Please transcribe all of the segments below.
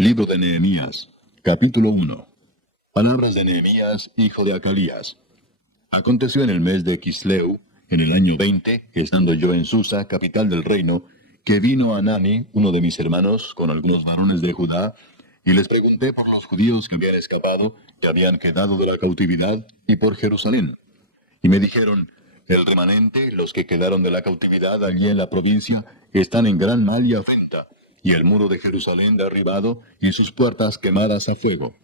Libro de Nehemías, capítulo 1. Palabras de Nehemías, hijo de Acalías. Aconteció en el mes de Quisleu, en el año 20, estando yo en Susa, capital del reino, que vino Anani, uno de mis hermanos, con algunos varones de Judá, y les pregunté por los judíos que habían escapado, que habían quedado de la cautividad, y por Jerusalén. Y me dijeron, el remanente, los que quedaron de la cautividad allí en la provincia, están en gran mal y afrenta, y el muro de Jerusalén derribado, y sus puertas quemadas a fuego.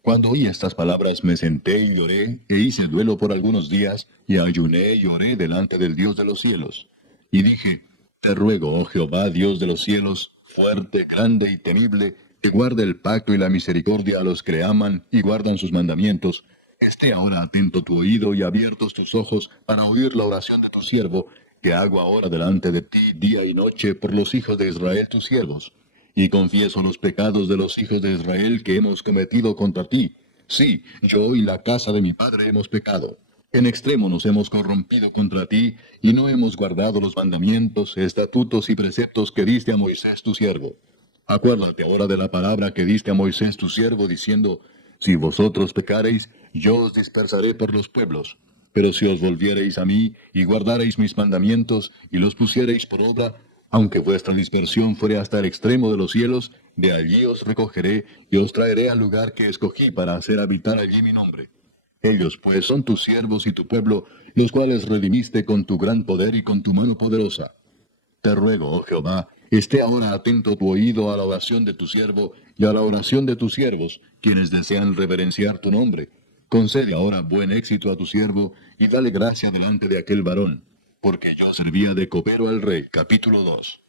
Cuando oí estas palabras me senté y lloré, e hice duelo por algunos días, y ayuné y oré delante del Dios de los cielos. Y dije, te ruego, oh Jehová, Dios de los cielos, fuerte, grande y temible, que guarde el pacto y la misericordia a los que le aman y guardan sus mandamientos. Esté ahora atento tu oído y abiertos tus ojos para oír la oración de tu siervo, que hago ahora delante de ti día y noche por los hijos de Israel tus siervos. Y confieso los pecados de los hijos de Israel que hemos cometido contra ti. Sí, yo y la casa de mi padre hemos pecado. En extremo nos hemos corrompido contra ti, y no hemos guardado los mandamientos, estatutos y preceptos que diste a Moisés tu siervo. Acuérdate ahora de la palabra que diste a Moisés tu siervo, diciendo, si vosotros pecareis, yo os dispersaré por los pueblos. Pero si os volviereis a mí, y guardareis mis mandamientos, y los pusiereis por obra, aunque vuestra dispersión fuere hasta el extremo de los cielos, de allí os recogeré, y os traeré al lugar que escogí para hacer habitar allí mi nombre. Ellos pues son tus siervos y tu pueblo, los cuales redimiste con tu gran poder y con tu mano poderosa. Te ruego, oh Jehová, esté ahora atento tu oído a la oración de tu siervo y a la oración de tus siervos, quienes desean reverenciar tu nombre. Concede ahora buen éxito a tu siervo y dale gracia delante de aquel varón, porque yo servía de copero al rey. Capítulo 2.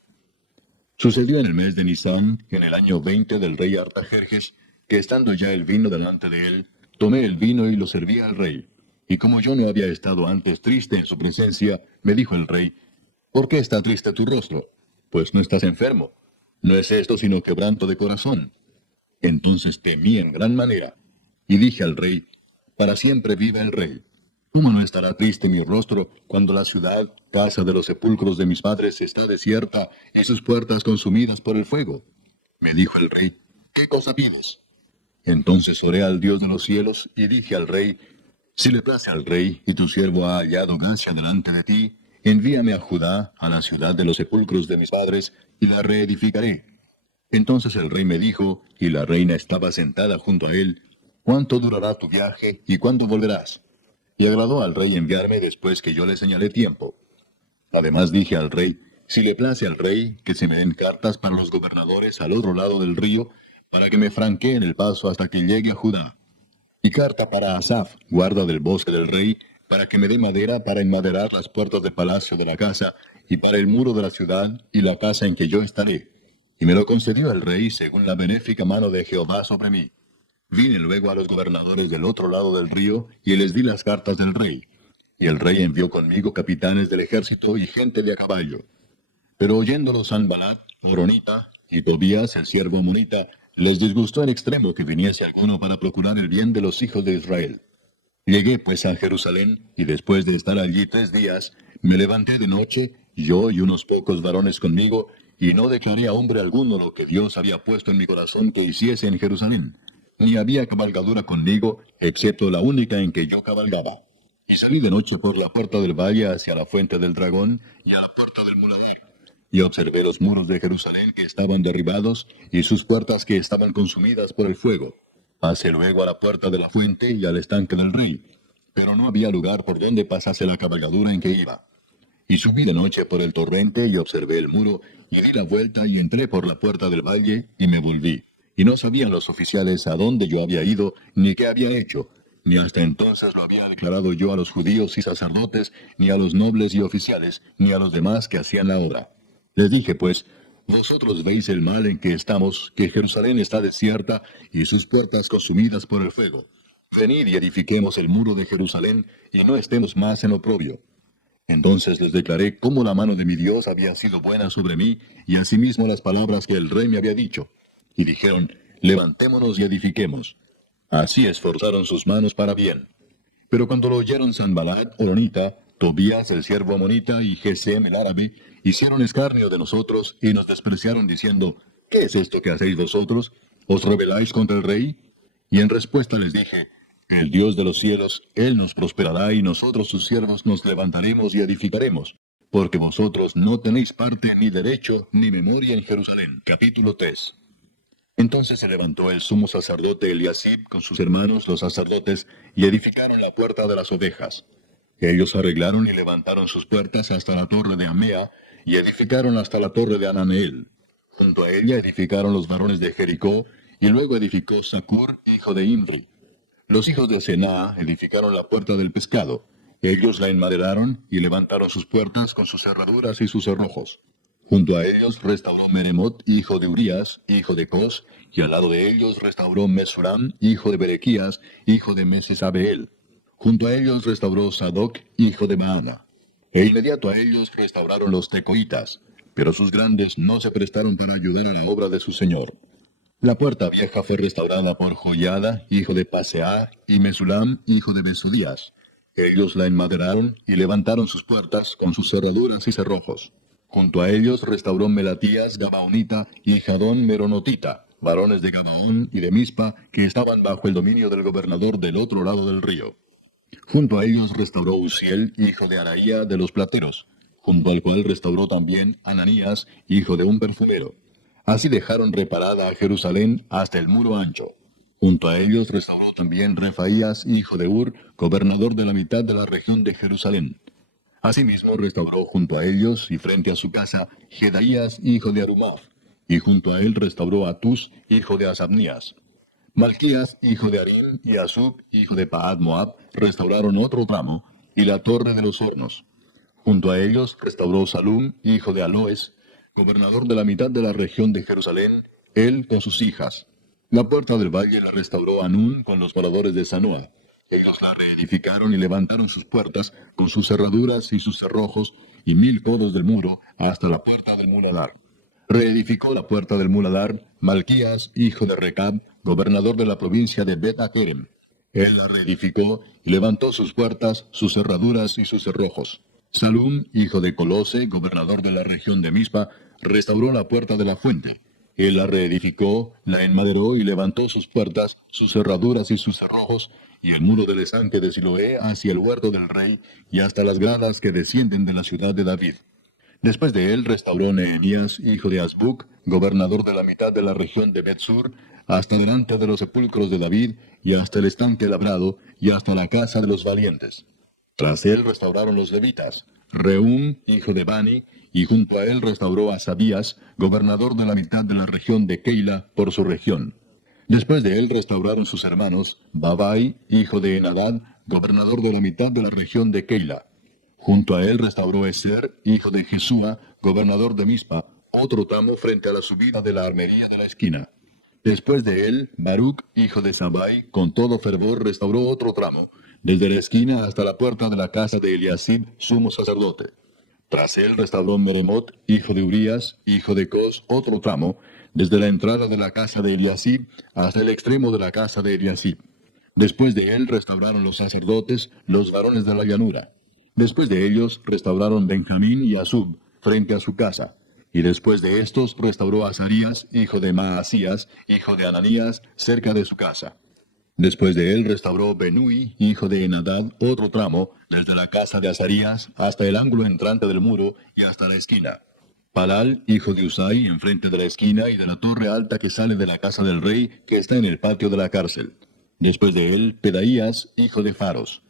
Sucedió en el mes de Nisán, en el año 20 del rey Artajerjes, que estando ya el vino delante de él, tomé el vino y lo serví al rey. Y como yo no había estado antes triste en su presencia, me dijo el rey, ¿por qué está triste tu rostro? Pues no estás enfermo. No es esto sino quebranto de corazón. Entonces temí en gran manera, y dije al rey, para siempre vive el rey. ¿Cómo no estará triste mi rostro cuando la ciudad, casa de los sepulcros de mis padres, está desierta y sus puertas consumidas por el fuego? Me dijo el rey, ¿qué cosa pides? Entonces oré al Dios de los cielos y dije al rey, si le place al rey y tu siervo ha hallado gracia delante de ti, envíame a Judá, a la ciudad de los sepulcros de mis padres, y la reedificaré. Entonces el rey me dijo, y la reina estaba sentada junto a él, ¿cuánto durará tu viaje y cuándo volverás? Y agradó al rey enviarme después que yo le señalé tiempo. Además dije al rey, si le place al rey, que se me den cartas para los gobernadores al otro lado del río, para que me franqueen el paso hasta que llegue a Judá. Y carta para Asaf, guarda del bosque del rey, para que me dé madera para enmaderar las puertas del palacio de la casa, y para el muro de la ciudad, y la casa en que yo estaré. Y me lo concedió el rey según la benéfica mano de Jehová sobre mí. Vine luego a los gobernadores del otro lado del río, y les di las cartas del rey. Y el rey envió conmigo capitanes del ejército y gente de a caballo. Pero oyéndolo Sanballat, Horonita, y Tobías, el siervo amonita, les disgustó en extremo que viniese alguno para procurar el bien de los hijos de Israel. Llegué pues a Jerusalén, y después de estar allí 3 días, me levanté de noche, yo y unos pocos varones conmigo, y no declaré a hombre alguno lo que Dios había puesto en mi corazón que hiciese en Jerusalén. Ni había cabalgadura conmigo, excepto la única en que yo cabalgaba. Y salí de noche por la puerta del valle hacia la fuente del dragón, y a la puerta del muladar. Y observé los muros de Jerusalén que estaban derribados, y sus puertas que estaban consumidas por el fuego. Pasé luego a la puerta de la fuente y al estanque del rey, pero no había lugar por donde pasase la cabalgadura en que iba. Y subí de noche por el torrente y observé el muro, y di la vuelta y entré por la puerta del valle, y me volví. Y no sabían los oficiales a dónde yo había ido, ni qué había hecho, ni hasta entonces lo había declarado yo a los judíos y sacerdotes, ni a los nobles y oficiales, ni a los demás que hacían la obra. Les dije pues, vosotros veis el mal en que estamos, que Jerusalén está desierta y sus puertas consumidas por el fuego. Venid y edifiquemos el muro de Jerusalén, y no estemos más en oprobio. Entonces les declaré cómo la mano de mi Dios había sido buena sobre mí, y asimismo las palabras que el rey me había dicho. Y dijeron, levantémonos y edifiquemos. Así esforzaron sus manos para bien. Pero cuando lo oyeron Sanballat, Horonita, Tobías, el siervo amonita, y Gesem, el árabe, hicieron escarnio de nosotros, y nos despreciaron diciendo, ¿qué es esto que hacéis vosotros? ¿Os rebeláis contra el rey? Y en respuesta les dije, el Dios de los cielos, Él nos prosperará y nosotros sus siervos nos levantaremos y edificaremos, porque vosotros no tenéis parte ni derecho ni memoria en Jerusalén. Capítulo 3. Entonces se levantó el sumo sacerdote Eliasib con sus hermanos los sacerdotes y edificaron la puerta de las ovejas. Ellos arreglaron y levantaron sus puertas hasta la torre de Amea y edificaron hasta la torre de Ananeel. Junto a ella edificaron los varones de Jericó y luego edificó Zacur, hijo de Imri. Los hijos de Senaa edificaron la puerta del pescado. Ellos la enmaderaron y levantaron sus puertas con sus cerraduras y sus cerrojos. Junto a ellos restauró Meremot, hijo de Urías, hijo de Cos, y al lado de ellos restauró Mesuram, hijo de Berequías, hijo de Mesesabeel. Junto a ellos restauró Sadoc, hijo de Baana. E inmediato a ellos restauraron los tecoitas, pero sus grandes no se prestaron para ayudar a la obra de su señor. La puerta vieja fue restaurada por Joiada, hijo de Paseah, y Mesulam, hijo de Besudías. Ellos la enmaderaron y levantaron sus puertas con sus cerraduras y cerrojos. Junto a ellos restauró Melatías Gabaonita y Jadón Meronotita, varones de Gabaón y de Mispa, que estaban bajo el dominio del gobernador del otro lado del río. Junto a ellos restauró Uziel, hijo de Araía de los plateros, junto al cual restauró también Ananías, hijo de un perfumero. Así dejaron reparada a Jerusalén hasta el muro ancho. Junto a ellos restauró también Refaías, hijo de Ur, gobernador de la mitad de la región de Jerusalén. Asimismo restauró junto a ellos y frente a su casa Jedaías, hijo de Arumaf, y junto a él restauró a Tus, hijo de Asabnías. Malquías, hijo de Arim, y Asub, hijo de Paad Moab, restauraron otro tramo, y la torre de los hornos. Junto a ellos restauró Salum, hijo de Aloes, gobernador de la mitad de la región de Jerusalén, él con sus hijas. La puerta del valle la restauró Anún con los moradores de Sanoa. Ellos la reedificaron y levantaron sus puertas con sus cerraduras y sus cerrojos y 1000 codos del muro hasta la puerta del muladar. Reedificó la puerta del muladar Malquías, hijo de Recab, gobernador de la provincia de Bet-Akerem. Él la reedificó y levantó sus puertas, sus cerraduras y sus cerrojos. Salum, hijo de Colose, gobernador de la región de Mispa, restauró la puerta de la fuente. Él la reedificó, la enmaderó y levantó sus puertas, sus cerraduras y sus cerrojos, y el muro del estanque de Siloé hacia el huerto del rey, y hasta las gradas que descienden de la ciudad de David. Después de él restauró Nehemías, hijo de Azbuc, gobernador de la mitad de la región de Bet-Sur, hasta delante de los sepulcros de David, y hasta el estanque labrado, y hasta la casa de los valientes. Tras él restauraron los levitas, Reum, hijo de Bani, y junto a él restauró a Sabías, gobernador de la mitad de la región de Keila, por su región. Después de él restauraron sus hermanos, Babai, hijo de Enadad, gobernador de la mitad de la región de Keila. Junto a él restauró Eser, hijo de Jesúa, gobernador de Mispa, otro tramo frente a la subida de la armería de la esquina. Después de él, Baruc, hijo de Sabai, con todo fervor restauró otro tramo, desde la esquina hasta la puerta de la casa de Eliasib, sumo sacerdote. Tras él restauró Meremot, hijo de Urías, hijo de Cos, otro tramo, desde la entrada de la casa de Eliasib hasta el extremo de la casa de Eliasib. Después de él restauraron los sacerdotes, los varones de la llanura. Después de ellos restauraron Benjamín y Asub, frente a su casa. Y después de estos restauró a Azarías, hijo de Maasías, hijo de Ananías, cerca de su casa. Después de él restauró Benui, hijo de Enadad, otro tramo, desde la casa de Azarías hasta el ángulo entrante del muro y hasta la esquina. Palal, hijo de Usai, enfrente de la esquina y de la torre alta que sale de la casa del rey, que está en el patio de la cárcel. Después de él, Pedaías, hijo de Faros.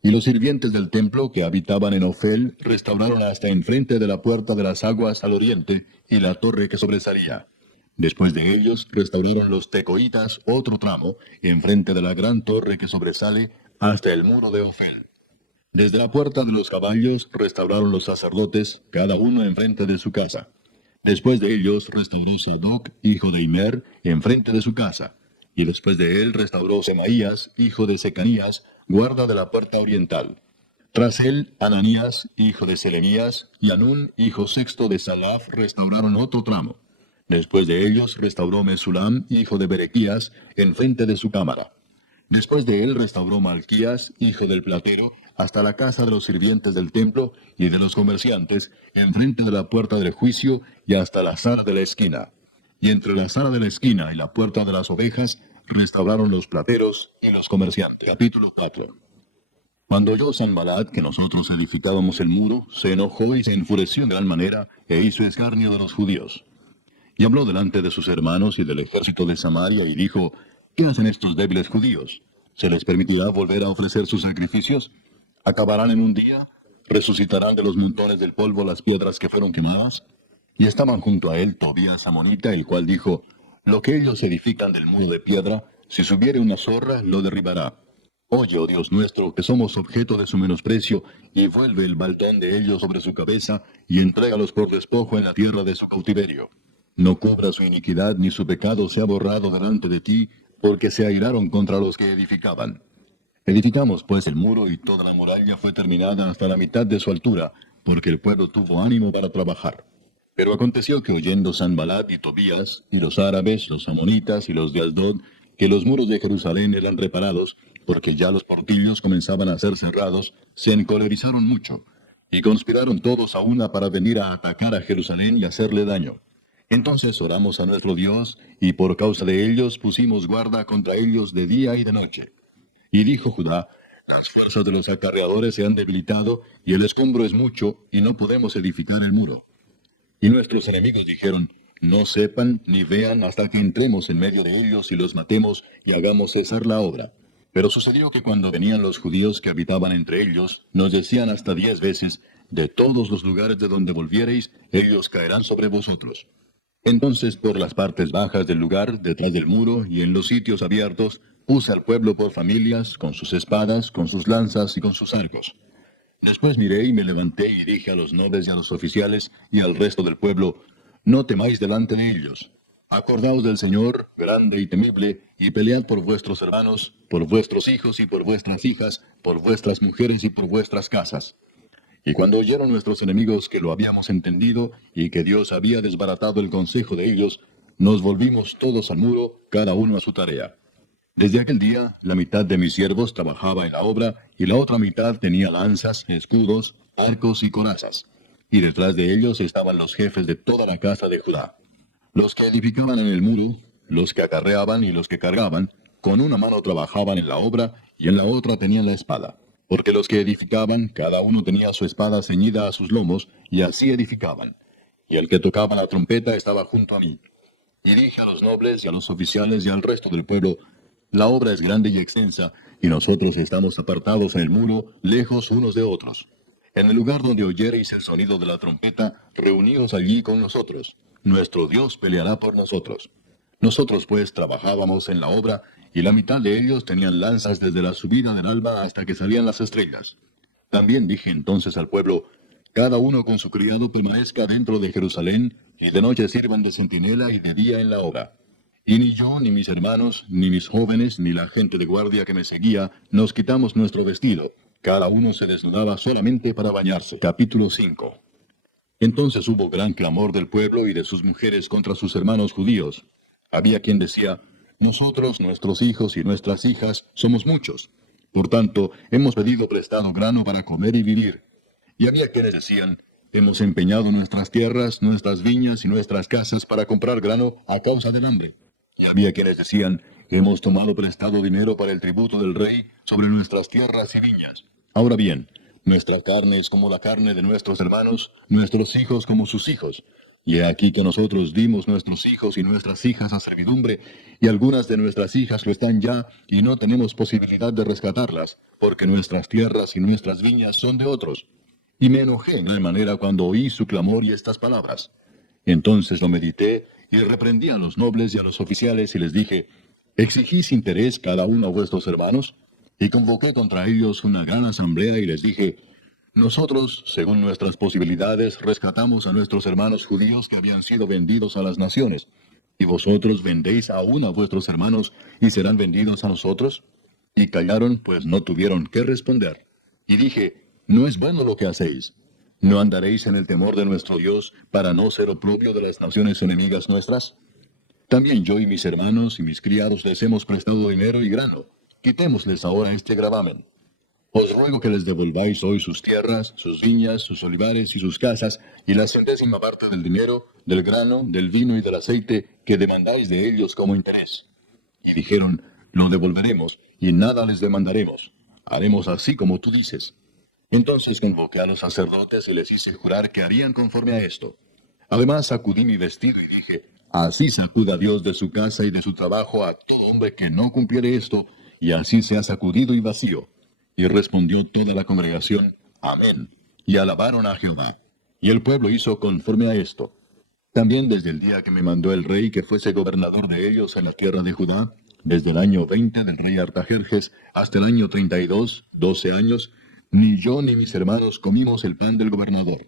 Y los sirvientes del templo que habitaban en Ofel restauraron hasta enfrente de la puerta de las aguas al oriente y la torre que sobresalía. Después de ellos restauraron los tecoitas otro tramo, enfrente de la gran torre que sobresale hasta el muro de Ofel. Desde la puerta de los caballos restauraron los sacerdotes, cada uno enfrente de su casa. Después de ellos restauró Sadoc, hijo de Imer, enfrente de su casa. Y después de él restauró Semaías, hijo de Secanías, guarda de la puerta oriental. Tras él, Ananías, hijo de Selemías, y Anún, hijo sexto de Salaf, restauraron otro tramo. Después de ellos restauró Mesulam, hijo de Berequías, enfrente de su cámara. Después de él restauró Malquías, hijo del platero, hasta la casa de los sirvientes del templo y de los comerciantes, enfrente de la puerta del juicio y hasta la sala de la esquina. Y entre la sala de la esquina y la puerta de las ovejas, restauraron los plateros y los comerciantes. Capítulo 4. Cuando oyó Sanballat que nosotros edificábamos el muro, se enojó y se enfureció en gran manera, e hizo escarnio de los judíos. Y habló delante de sus hermanos y del ejército de Samaria, y dijo, ¿qué hacen estos débiles judíos? ¿Se les permitirá volver a ofrecer sus sacrificios? ¿Acabarán en un día? ¿Resucitarán de los montones del polvo las piedras que fueron quemadas? Y estaban junto a él Tobías Amonita, el cual dijo, lo que ellos edifican del muro de piedra, si subiere una zorra, lo derribará. Oye, oh Dios nuestro, que somos objeto de su menosprecio, y vuelve el baldón de ellos sobre su cabeza, y entrégalos por despojo en la tierra de su cautiverio. No cubra su iniquidad, ni su pecado sea borrado delante de ti, porque se airaron contra los que edificaban. Edificamos pues el muro, y toda la muralla fue terminada hasta la mitad de su altura, porque el pueblo tuvo ánimo para trabajar. Pero aconteció que oyendo Sanballat y Tobías, y los árabes, los amonitas y los de Asdod, que los muros de Jerusalén eran reparados, porque ya los portillos comenzaban a ser cerrados, se encolerizaron mucho, y conspiraron todos a una para venir a atacar a Jerusalén y hacerle daño. Entonces oramos a nuestro Dios, y por causa de ellos pusimos guarda contra ellos de día y de noche. Y dijo Judá, las fuerzas de los acarreadores se han debilitado, y el escombro es mucho, y no podemos edificar el muro. Y nuestros enemigos dijeron, no sepan ni vean hasta que entremos en medio de ellos y los matemos y hagamos cesar la obra. Pero sucedió que cuando venían los judíos que habitaban entre ellos, nos decían hasta 10 veces, de todos los lugares de donde volviereis, ellos caerán sobre vosotros. Entonces por las partes bajas del lugar, detrás del muro y en los sitios abiertos, puse al pueblo por familias, con sus espadas, con sus lanzas y con sus arcos. Después miré y me levanté y dije a los nobles y a los oficiales y al resto del pueblo, no temáis delante de ellos. Acordaos del Señor, grande y temible, y pelead por vuestros hermanos, por vuestros hijos y por vuestras hijas, por vuestras mujeres y por vuestras casas. Y cuando oyeron nuestros enemigos que lo habíamos entendido, y que Dios había desbaratado el consejo de ellos, nos volvimos todos al muro, cada uno a su tarea. Desde aquel día, la mitad de mis siervos trabajaba en la obra, y la otra mitad tenía lanzas, escudos, arcos y corazas. Y detrás de ellos estaban los jefes de toda la casa de Judá. Los que edificaban en el muro, los que acarreaban y los que cargaban, con una mano trabajaban en la obra, y en la otra tenían la espada. Porque los que edificaban, cada uno tenía su espada ceñida a sus lomos, y así edificaban. Y el que tocaba la trompeta estaba junto a mí. Y dije a los nobles y a los oficiales y al resto del pueblo, la obra es grande y extensa, y nosotros estamos apartados en el muro, lejos unos de otros. En el lugar donde oyereis el sonido de la trompeta, reuníos allí con nosotros. Nuestro Dios peleará por nosotros. Nosotros pues trabajábamos en la obra, y la mitad de ellos tenían lanzas desde la subida del alba hasta que salían las estrellas. También dije entonces al pueblo, cada uno con su criado permanezca dentro de Jerusalén, y de noche sirvan de centinela y de día en la obra. Y ni yo, ni mis hermanos, ni mis jóvenes, ni la gente de guardia que me seguía, nos quitamos nuestro vestido. Cada uno se desnudaba solamente para bañarse. Capítulo 5. Entonces hubo gran clamor del pueblo y de sus mujeres contra sus hermanos judíos. Había quien decía, nosotros, nuestros hijos y nuestras hijas, somos muchos. Por tanto, hemos pedido prestado grano para comer y vivir. Y había quienes decían, hemos empeñado nuestras tierras, nuestras viñas y nuestras casas para comprar grano a causa del hambre. Y había quienes decían, hemos tomado prestado dinero para el tributo del rey sobre nuestras tierras y viñas. Ahora bien, nuestra carne es como la carne de nuestros hermanos, nuestros hijos como sus hijos. Y he aquí que nosotros dimos nuestros hijos y nuestras hijas a servidumbre, y algunas de nuestras hijas lo están ya, y no tenemos posibilidad de rescatarlas, porque nuestras tierras y nuestras viñas son de otros. Y me enojé en gran manera cuando oí su clamor y estas palabras. Entonces lo medité, y reprendí a los nobles y a los oficiales, y les dije, ¿exigís interés cada uno a vuestros hermanos? Y convoqué contra ellos una gran asamblea, y les dije, nosotros, según nuestras posibilidades, rescatamos a nuestros hermanos judíos que habían sido vendidos a las naciones. ¿Y vosotros vendéis aún a vuestros hermanos y serán vendidos a nosotros? Y callaron, pues no tuvieron qué responder. Y dije, no es bueno lo que hacéis. ¿No andaréis en el temor de nuestro Dios para no ser oprobio de las naciones enemigas nuestras? También yo y mis hermanos y mis criados les hemos prestado dinero y grano. Quitémosles ahora este gravamen. Os ruego que les devolváis hoy sus tierras, sus viñas, sus olivares y sus casas, y la centésima parte del dinero, del grano, del vino y del aceite que demandáis de ellos como interés. Y dijeron, lo devolveremos, y nada les demandaremos. Haremos así como tú dices. Entonces convoqué a los sacerdotes y les hice jurar que harían conforme a esto. Además sacudí mi vestido y dije, así sacuda Dios de su casa y de su trabajo a todo hombre que no cumpliere esto, y así sea sacudido y vacío. Y respondió toda la congregación, amén, y alabaron a Jehová. Y el pueblo hizo conforme a esto. También desde el día que me mandó el rey que fuese gobernador de ellos en la tierra de Judá, desde el año 20 del rey Artajerjes hasta el año 32, 12 años, ni yo ni mis hermanos comimos el pan del gobernador.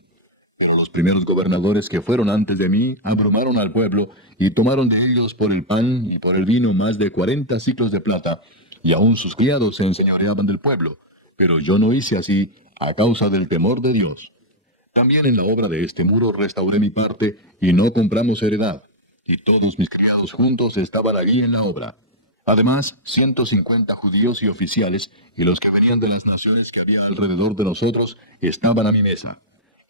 Pero los primeros gobernadores que fueron antes de mí abrumaron al pueblo y tomaron de ellos por el pan y por el vino más de 40 siclos de plata, y aun sus criados se enseñoreaban del pueblo. Pero yo no hice así a causa del temor de Dios. También en la obra de este muro restauré mi parte, y no compramos heredad, y todos mis criados juntos estaban allí en la obra. Además, 150 judíos y oficiales, y los que venían de las naciones que había alrededor de nosotros, estaban a mi mesa.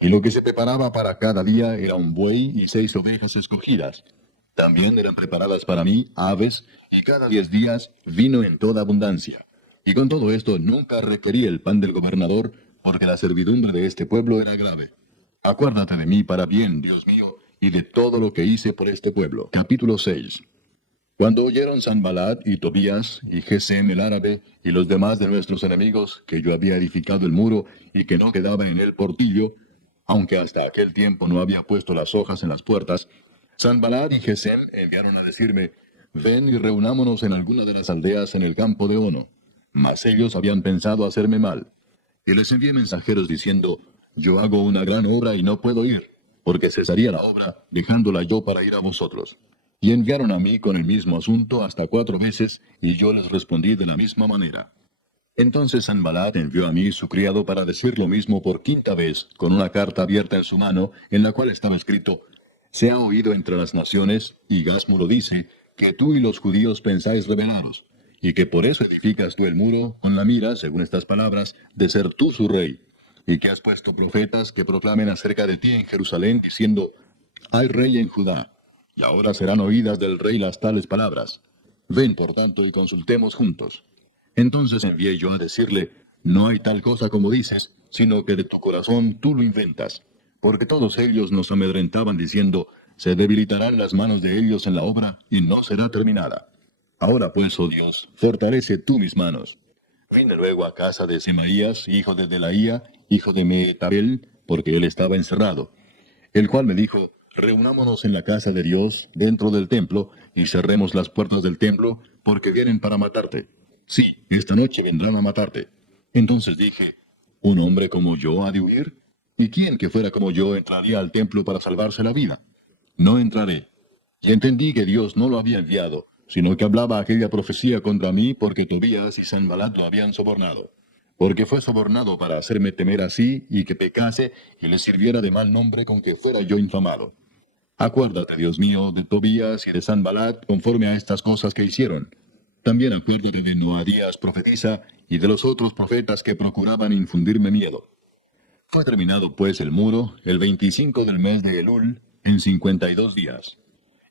Y lo que se preparaba para cada día era un buey y 6 ovejas escogidas. También eran preparadas para mí aves, y cada 10 días vino en toda abundancia. Y con todo esto nunca requerí el pan del gobernador, porque la servidumbre de este pueblo era grave. Acuérdate de mí para bien, Dios mío, y de todo lo que hice por este pueblo. Capítulo 6. Cuando oyeron Sanballat y Tobías y Gesem el árabe y los demás de nuestros enemigos que yo había edificado el muro y que no quedaba en él portillo, aunque hasta aquel tiempo no había puesto las hojas en las puertas, Sanballat y Gesem enviaron a decirme, ven y reunámonos en alguna de las aldeas en el campo de Ono. Mas ellos habían pensado hacerme mal. Y les envié mensajeros diciendo, yo hago una gran obra y no puedo ir, porque cesaría la obra, dejándola yo para ir a vosotros. Y enviaron a mí con el mismo asunto hasta 4 veces, y yo les respondí de la misma manera. Entonces Sanballat envió a mí su criado para decir lo mismo por 5ª vez, con una carta abierta en su mano, en la cual estaba escrito, se ha oído entre las naciones, y Gasmu lo dice, que tú y los judíos pensáis rebelaros, y que por eso edificas tú el muro, con la mira, según estas palabras, de ser tú su rey, y que has puesto profetas que proclamen acerca de ti en Jerusalén, diciendo, hay rey en Judá, y ahora serán oídas del rey las tales palabras. Ven, por tanto, y consultemos juntos. Entonces envié yo a decirle, no hay tal cosa como dices, sino que de tu corazón tú lo inventas. Porque todos ellos nos amedrentaban diciendo, se debilitarán las manos de ellos en la obra, y no será terminada. Ahora pues, oh Dios, fortalece tú mis manos. Vine luego a casa de Semaías, hijo de Delaía, hijo de Mehetabel, porque él estaba encerrado, el cual me dijo, reunámonos en la casa de Dios, dentro del templo, y cerremos las puertas del templo, porque vienen para matarte. Sí, esta noche vendrán a matarte. Entonces dije, ¿un hombre como yo ha de huir? ¿Y quién que fuera como yo entraría al templo para salvarse la vida? No entraré. Y entendí que Dios no lo había enviado, sino que hablaba aquella profecía contra mí porque Tobías y Sanballat lo habían sobornado. Porque fue sobornado para hacerme temer así y que pecase y le sirviera de mal nombre con que fuera yo infamado. Acuérdate, Dios mío, de Tobías y de Sanballat conforme a estas cosas que hicieron. También acuérdate de Noadías profetiza y de los otros profetas que procuraban infundirme miedo. Fue terminado pues el muro el 25 del mes de Elul en 52 días.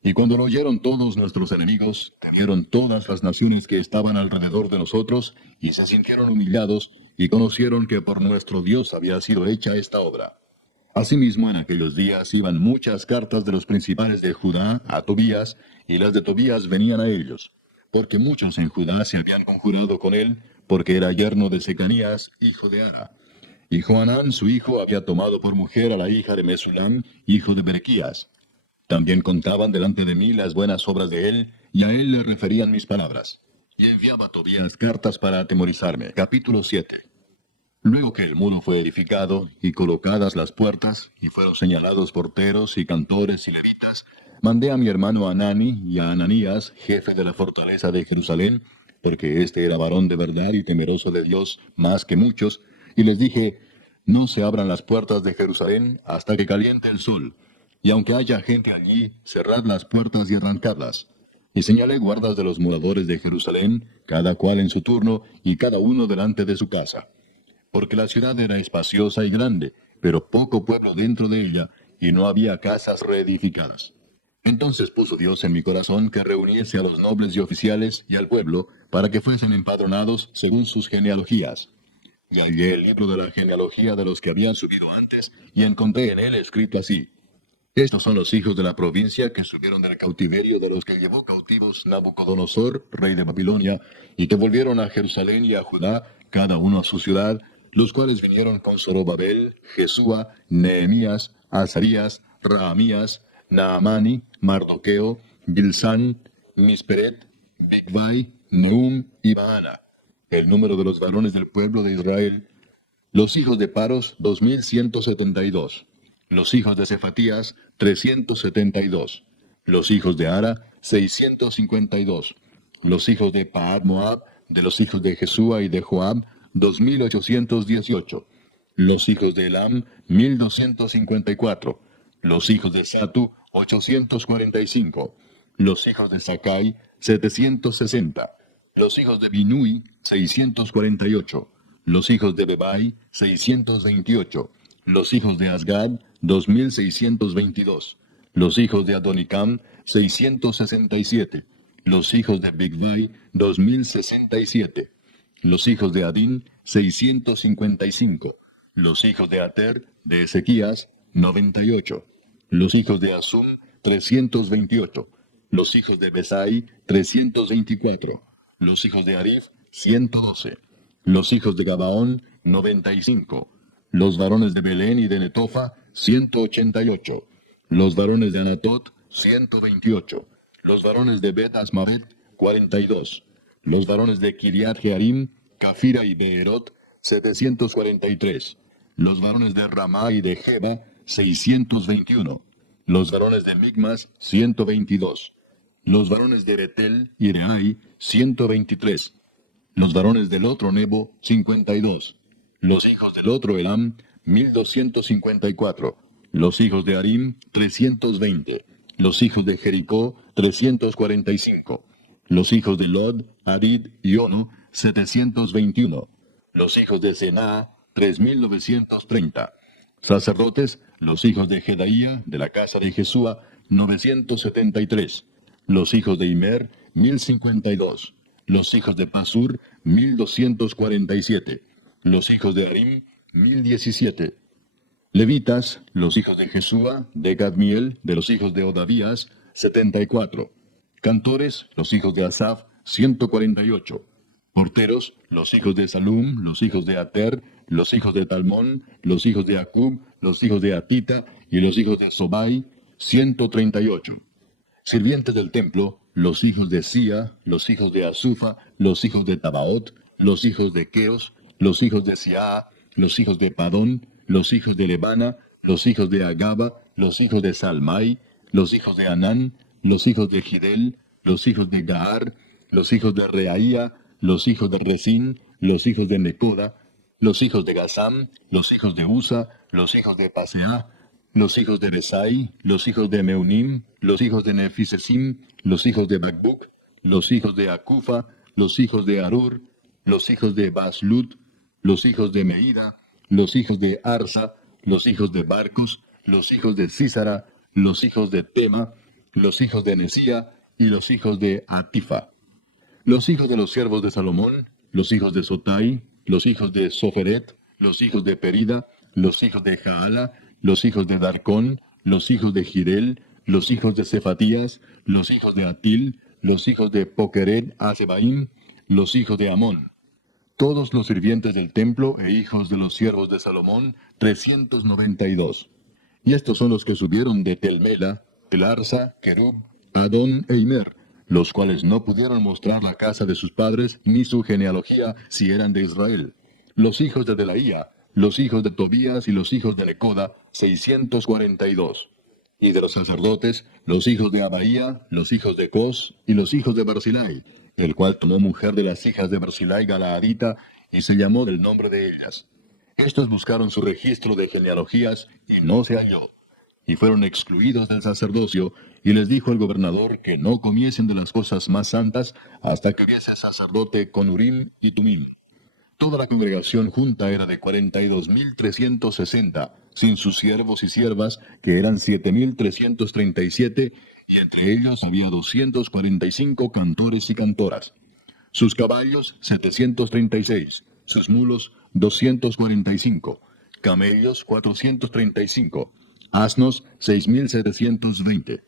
Y cuando lo oyeron todos nuestros enemigos, temieron todas las naciones que estaban alrededor de nosotros, y se sintieron humillados, y conocieron que por nuestro Dios había sido hecha esta obra. Asimismo, en aquellos días iban muchas cartas de los principales de Judá a Tobías, y las de Tobías venían a ellos, porque muchos en Judá se habían conjurado con él, porque era yerno de Secanías, hijo de Ara. Y Johanán, su hijo, había tomado por mujer a la hija de Mesulam, hijo de Berequías. También contaban delante de mí las buenas obras de él, y a él le referían mis palabras. Y enviaba a Tobías cartas para atemorizarme. Capítulo 7. Luego que el muro fue edificado, y colocadas las puertas, y fueron señalados porteros, y cantores, y levitas, mandé a mi hermano Anani y a Ananías, jefe de la fortaleza de Jerusalén, porque éste era varón de verdad y temeroso de Dios más que muchos, y les dije, no se abran las puertas de Jerusalén hasta que caliente el sol, y aunque haya gente allí, cerrad las puertas y arrancadlas. Y señalé guardas de los moradores de Jerusalén, cada cual en su turno, y cada uno delante de su casa. porque la ciudad era espaciosa y grande, pero poco pueblo dentro de ella, y no había casas reedificadas. Entonces puso Dios en mi corazón que reuniese a los nobles y oficiales y al pueblo, para que fuesen empadronados según sus genealogías. Y hallé el libro de la genealogía de los que habían subido antes, y encontré en él escrito así: Estos son los hijos de la provincia que subieron del cautiverio de los que llevó cautivos Nabucodonosor, rey de Babilonia, y que volvieron a Jerusalén y a Judá, cada uno a su ciudad, los cuales vinieron con Zorobabel, Jesúa, Nehemías, Azarías, Rahamías, Naamani, Mardoqueo, Bilsán, Misperet, Bigvai, Nehum y Baana. El número de los varones del pueblo de Israel, los hijos de Paros, 2172. Los hijos de Cefatías, 372. Los hijos de Ara, 652. Los hijos de Paad Moab, de los hijos de Jesúa y de Joab, 2818. Los hijos de Elam, 1254. Los hijos de Satu, 845. Los hijos de Sakai, 760. Los hijos de Binui, 648. Los hijos de Bebai, 628. Los hijos de Asgad, 2622. Los hijos de Adonicam, 667. Los hijos de Bigvai, 2067. Los hijos de Adín, 655. Los hijos de Ater, de Ezequías, 98. Los hijos de Asum, 328. Los hijos de Besai, 324. Los hijos de Arif, 112. Los hijos de Gabaón, 95. Los varones de Belén y de Netofa, 188. Los varones de Anatot, 128. Los varones de Bet Asmavet, 42. Los varones de Kiriat Jearim, Cafira y Beerot, 743. Los varones de Ramá y de Jeba, 621. Los varones de Migmas, 122. Los varones de Betel y de Ai, 123. Los varones del otro Nebo, 52. Los hijos del otro Elam, 1254. Los hijos de Arim, 320. Los hijos de Jericó, 345. Los hijos de Lod, Arid y Ono, 721. Los hijos de Senaa, 3930. Sacerdotes, los hijos de Jedaía, de la casa de Jesúa, 973. Los hijos de Imer, 1052. Los hijos de Pasur, 1247. Los hijos de Arim, 1017. Levitas, los hijos de Jesúa, de Gadmiel, de los hijos de Odavías, 74. Cantores, los hijos de Asaf, 148. Porteros, los hijos de Salum, los hijos de Ater, los hijos de Talmón, los hijos de Acub, los hijos de Atita y los hijos de Sobai, 138. Sirvientes del templo, los hijos de Sia, los hijos de Asufa, los hijos de Tabaot, los hijos de Queos, los hijos de Siaa, los hijos de Padón, los hijos de Lebana, los hijos de Agaba, los hijos de Salmai, los hijos de Anán, los hijos de Gidel, los hijos de Gaar, los hijos de Reaía, los hijos de Resín, los hijos de Necoda, los hijos de Gazam, los hijos de Usa, los hijos de Paseah, los hijos de Besai, los hijos de Meunim, los hijos de Nefisesim, los hijos de Bakbuk, los hijos de Acufa, los hijos de Arur, los hijos de Baslut, los hijos de Meida, los hijos de Arsa, los hijos de Barcos, los hijos de Císara, los hijos de Tema, los hijos de Nesía y los hijos de Atifa. Los hijos de los siervos de Salomón, los hijos de Sotai, los hijos de Soferet, los hijos de Perida, los hijos de Jaala, los hijos de Darcón, los hijos de Girel, los hijos de Cefatías, los hijos de Atil, los hijos de Poqueret Asebaim, los hijos de Amón. Todos los sirvientes del templo e hijos de los siervos de Salomón, 392. Y estos son los que subieron de Telmela, Telarsa, Kerub, Adón e Imer, los cuales no pudieron mostrar la casa de sus padres ni su genealogía si eran de Israel. Los hijos de Delaía, los hijos de Tobías y los hijos de Necoda, 642. Y de los sacerdotes, los hijos de Abaía, los hijos de Cos y los hijos de Barzilai, el cual tomó mujer de las hijas de Barzilai Galaadita y se llamó del nombre de ellas. Estos buscaron su registro de genealogías y no se halló, y fueron excluidos del sacerdocio, y les dijo el gobernador que no comiesen de las cosas más santas hasta que hubiese sacerdote con Urim y Tumim. Toda la congregación junta era de 42.360, sin sus siervos y siervas, que eran 7.337, y entre ellos había 245 cantores y cantoras. Sus caballos, 736, sus mulos, 245, camellos, 435, asnos, 6.720.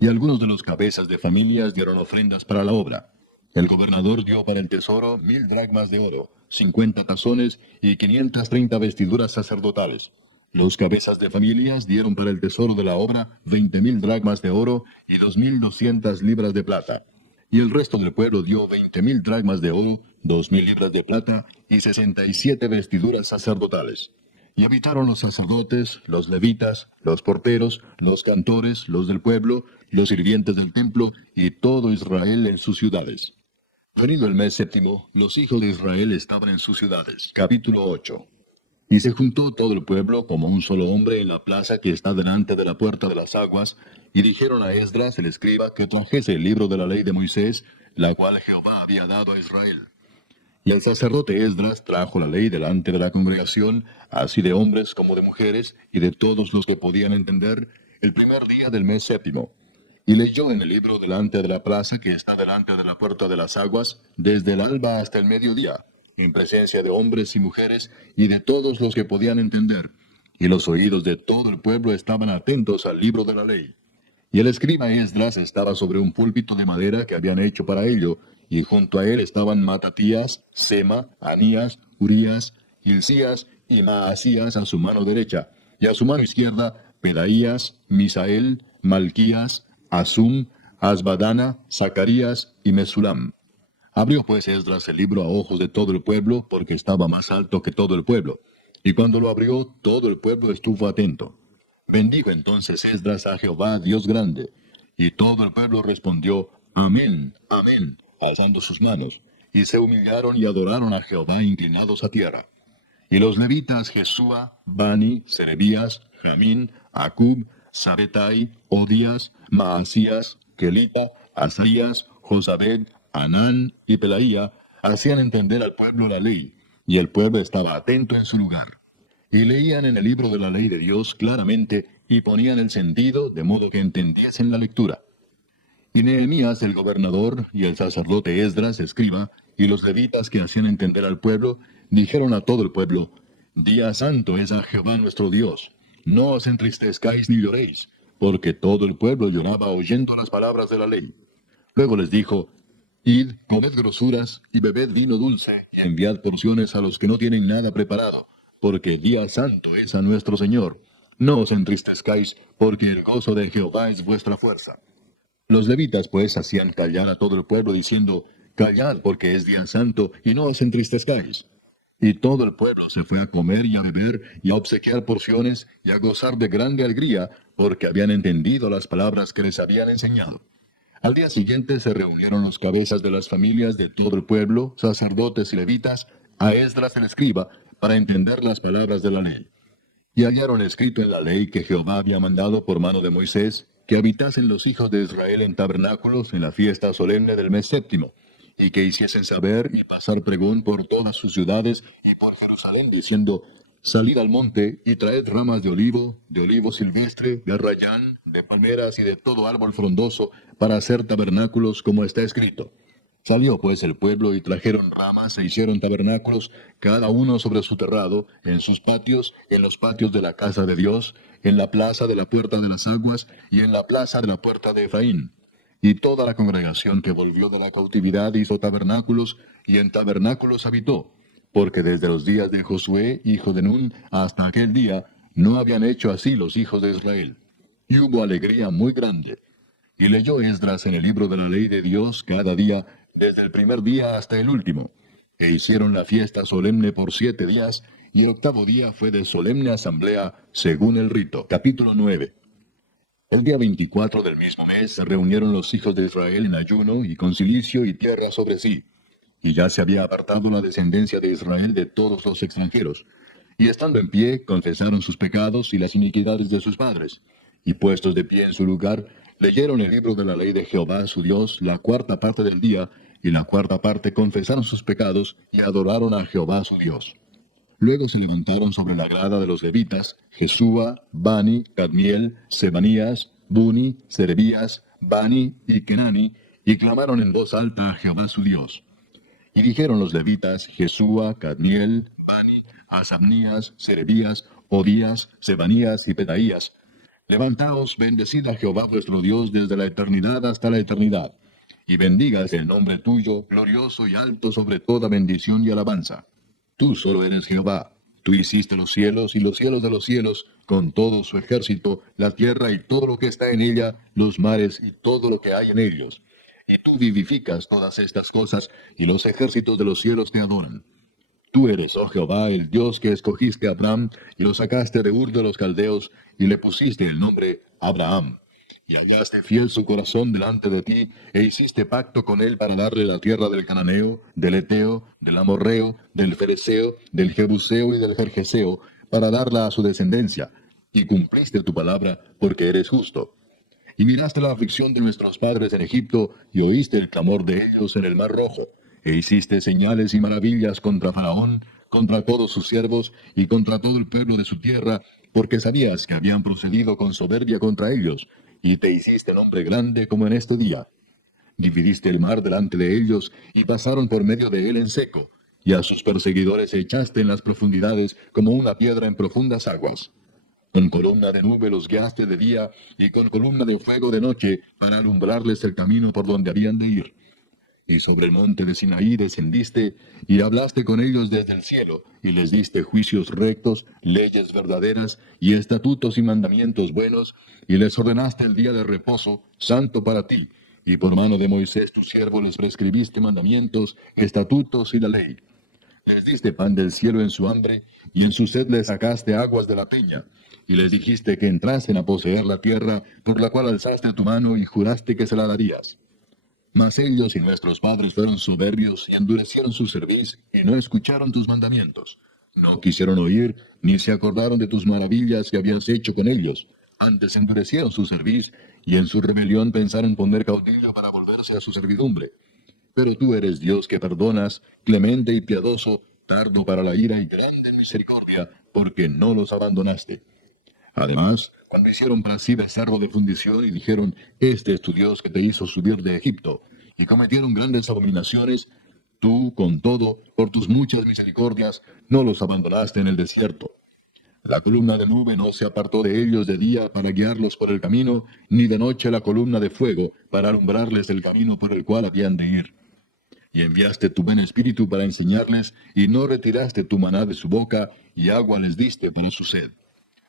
Y algunos de los cabezas de familias dieron ofrendas para la obra. El gobernador dio para el tesoro 1.000 dracmas de oro, 50 tazones y 530 vestiduras sacerdotales. Los cabezas de familias dieron para el tesoro de la obra 20.000 dracmas de oro y 2.200 libras de plata. Y el resto del pueblo dio 20.000 dracmas de oro, 2.000 libras de plata y 67 vestiduras sacerdotales. Y habitaron los sacerdotes, los levitas, los porteros, los cantores, los del pueblo, los sirvientes del templo, y todo Israel en sus ciudades. Venido el mes séptimo, los hijos de Israel estaban en sus ciudades. Capítulo 8. Y se juntó todo el pueblo como un solo hombre en la plaza que está delante de la puerta de las aguas, y dijeron a Esdras el escriba que trajese el libro de la ley de Moisés, la cual Jehová había dado a Israel. Y el sacerdote Esdras trajo la ley delante de la congregación, así de hombres como de mujeres, y de todos los que podían entender, el primer día del mes séptimo. Y leyó en el libro delante de la plaza que está delante de la puerta de las aguas, desde el alba hasta el mediodía, en presencia de hombres y mujeres, y de todos los que podían entender. Y los oídos de todo el pueblo estaban atentos al libro de la ley. Y el escriba Esdras estaba sobre un púlpito de madera que habían hecho para ello, y junto a él estaban Matatías, Sema, Anías, Urías, Hilcías y Maasías a su mano derecha, y a su mano izquierda Pedaías, Misael, Malquías, Asum, Asbadana, Zacarías y Mesulam. Abrió pues Esdras el libro a ojos de todo el pueblo, porque estaba más alto que todo el pueblo. Y cuando lo abrió, todo el pueblo estuvo atento. Bendijo entonces Esdras a Jehová, Dios grande. Y todo el pueblo respondió, Amén, Amén, alzando sus manos. Y se humillaron y adoraron a Jehová inclinados a tierra. Y los levitas Jesúa, Bani, Serebías, Jamín, Acub, Sabetai, Odías, Maasías, Kelita, Asaías, Josabed, Anán y Pelaía hacían entender al pueblo la ley, y el pueblo estaba atento en su lugar. Y leían en el libro de la ley de Dios claramente, y ponían el sentido de modo que entendiesen la lectura. Y Nehemías el gobernador, y el sacerdote Esdras escriba, y los levitas que hacían entender al pueblo, dijeron a todo el pueblo, Día santo es a Jehová nuestro Dios. No os entristezcáis ni lloréis, porque todo el pueblo lloraba oyendo las palabras de la ley. Luego les dijo, Id, comed grosuras, y bebed vino dulce, y enviad porciones a los que no tienen nada preparado, porque día santo es a nuestro Señor. No os entristezcáis, porque el gozo de Jehová es vuestra fuerza. Los levitas pues hacían callar a todo el pueblo, diciendo, Callad, porque es día santo, y no os entristezcáis. Y todo el pueblo se fue a comer y a beber, y a obsequiar porciones, y a gozar de grande alegría, porque habían entendido las palabras que les habían enseñado. Al día siguiente se reunieron los cabezas de las familias de todo el pueblo, sacerdotes y levitas, a Esdras el escriba, para entender las palabras de la ley. Y hallaron escrito en la ley que Jehová había mandado por mano de Moisés, que habitasen los hijos de Israel en tabernáculos en la fiesta solemne del mes séptimo, y que hiciesen saber y pasar pregón por todas sus ciudades y por Jerusalén, diciendo, Salid al monte y traed ramas de olivo silvestre, de arrayán, de palmeras y de todo árbol frondoso, para hacer tabernáculos como está escrito. Salió pues el pueblo y trajeron ramas e hicieron tabernáculos, cada uno sobre su terrado, en sus patios, en los patios de la casa de Dios, en la plaza de la puerta de las aguas, y en la plaza de la puerta de Efraín. Y toda la congregación que volvió de la cautividad hizo tabernáculos, y en tabernáculos habitó, porque desde los días de Josué, hijo de Nun, hasta aquel día, no habían hecho así los hijos de Israel. Y hubo alegría muy grande. Y leyó Esdras en el libro de la ley de Dios cada día, desde el primer día hasta el último. E hicieron la fiesta solemne por 7 días, y el octavo día fue de solemne asamblea, según el rito. Capítulo 9. El día 24 del mismo mes se reunieron los hijos de Israel en ayuno y con cilicio y tierra sobre sí. Y ya se había apartado la descendencia de Israel de todos los extranjeros. Y estando en pie, confesaron sus pecados y las iniquidades de sus padres. Y puestos de pie en su lugar, leyeron el libro de la ley de Jehová su Dios la cuarta parte del día, y la cuarta parte confesaron sus pecados y adoraron a Jehová su Dios. Luego se levantaron sobre la grada de los levitas Jesúa, Bani, Cadmiel, Sebanías, Buni, Serebías, Bani y Kenani, y clamaron en voz alta a Jehová su Dios. Y dijeron los levitas Jesúa, Cadmiel, Bani, Asabnías, Serebías, Odías, Sebanías y Pedaías: Levantaos, bendecid a Jehová vuestro Dios desde la eternidad hasta la eternidad, y bendígase el nombre tuyo, glorioso y alto sobre toda bendición y alabanza. Tú solo eres Jehová. Tú hiciste los cielos y los cielos de los cielos, con todo su ejército, la tierra y todo lo que está en ella, los mares y todo lo que hay en ellos. Y tú vivificas todas estas cosas, y los ejércitos de los cielos te adoran. Tú eres, oh Jehová, el Dios que escogiste a Abraham, y lo sacaste de Ur de los Caldeos, y le pusiste el nombre Abraham. Y hallaste fiel su corazón delante de ti, e hiciste pacto con él para darle la tierra del Cananeo, del Eteo, del Amorreo, del Fereceo, del Jebuseo y del Gergeseo, para darla a su descendencia. Y cumpliste tu palabra, porque eres justo. Y miraste la aflicción de nuestros padres en Egipto, y oíste el clamor de ellos en el Mar Rojo, e hiciste señales y maravillas contra Faraón, contra todos sus siervos, y contra todo el pueblo de su tierra, porque sabías que habían procedido con soberbia contra ellos, y te hiciste nombre grande como en este día. Dividiste el mar delante de ellos, y pasaron por medio de él en seco, y a sus perseguidores echaste en las profundidades como una piedra en profundas aguas. Con columna de nube los guiaste de día, y con columna de fuego de noche, para alumbrarles el camino por donde habían de ir. Y sobre el monte de Sinaí descendiste, y hablaste con ellos desde el cielo, y les diste juicios rectos, leyes verdaderas, y estatutos y mandamientos buenos, y les ordenaste el día de reposo, santo para ti, y por mano de Moisés tu siervo les prescribiste mandamientos, estatutos y la ley. Les diste pan del cielo en su hambre, y en su sed les sacaste aguas de la peña, y les dijiste que entrasen a poseer la tierra, por la cual alzaste tu mano y juraste que se la darías. Mas ellos y nuestros padres fueron soberbios y endurecieron su cerviz y no escucharon tus mandamientos. No quisieron oír, ni se acordaron de tus maravillas que habías hecho con ellos. Antes endurecieron su cerviz, y en su rebelión pensaron poner caudillo para volverse a su servidumbre. Pero tú eres Dios que perdonas, clemente y piadoso, tardo para la ira y grande en misericordia, porque no los abandonaste. Además, cuando hicieron para sí becerro de fundición y dijeron: Este es tu Dios que te hizo subir de Egipto, y cometieron grandes abominaciones, tú, con todo, por tus muchas misericordias, no los abandonaste en el desierto. La columna de nube no se apartó de ellos de día para guiarlos por el camino, ni de noche la columna de fuego para alumbrarles el camino por el cual habían de ir. Y enviaste tu buen espíritu para enseñarles, y no retiraste tu maná de su boca, y agua les diste para su sed.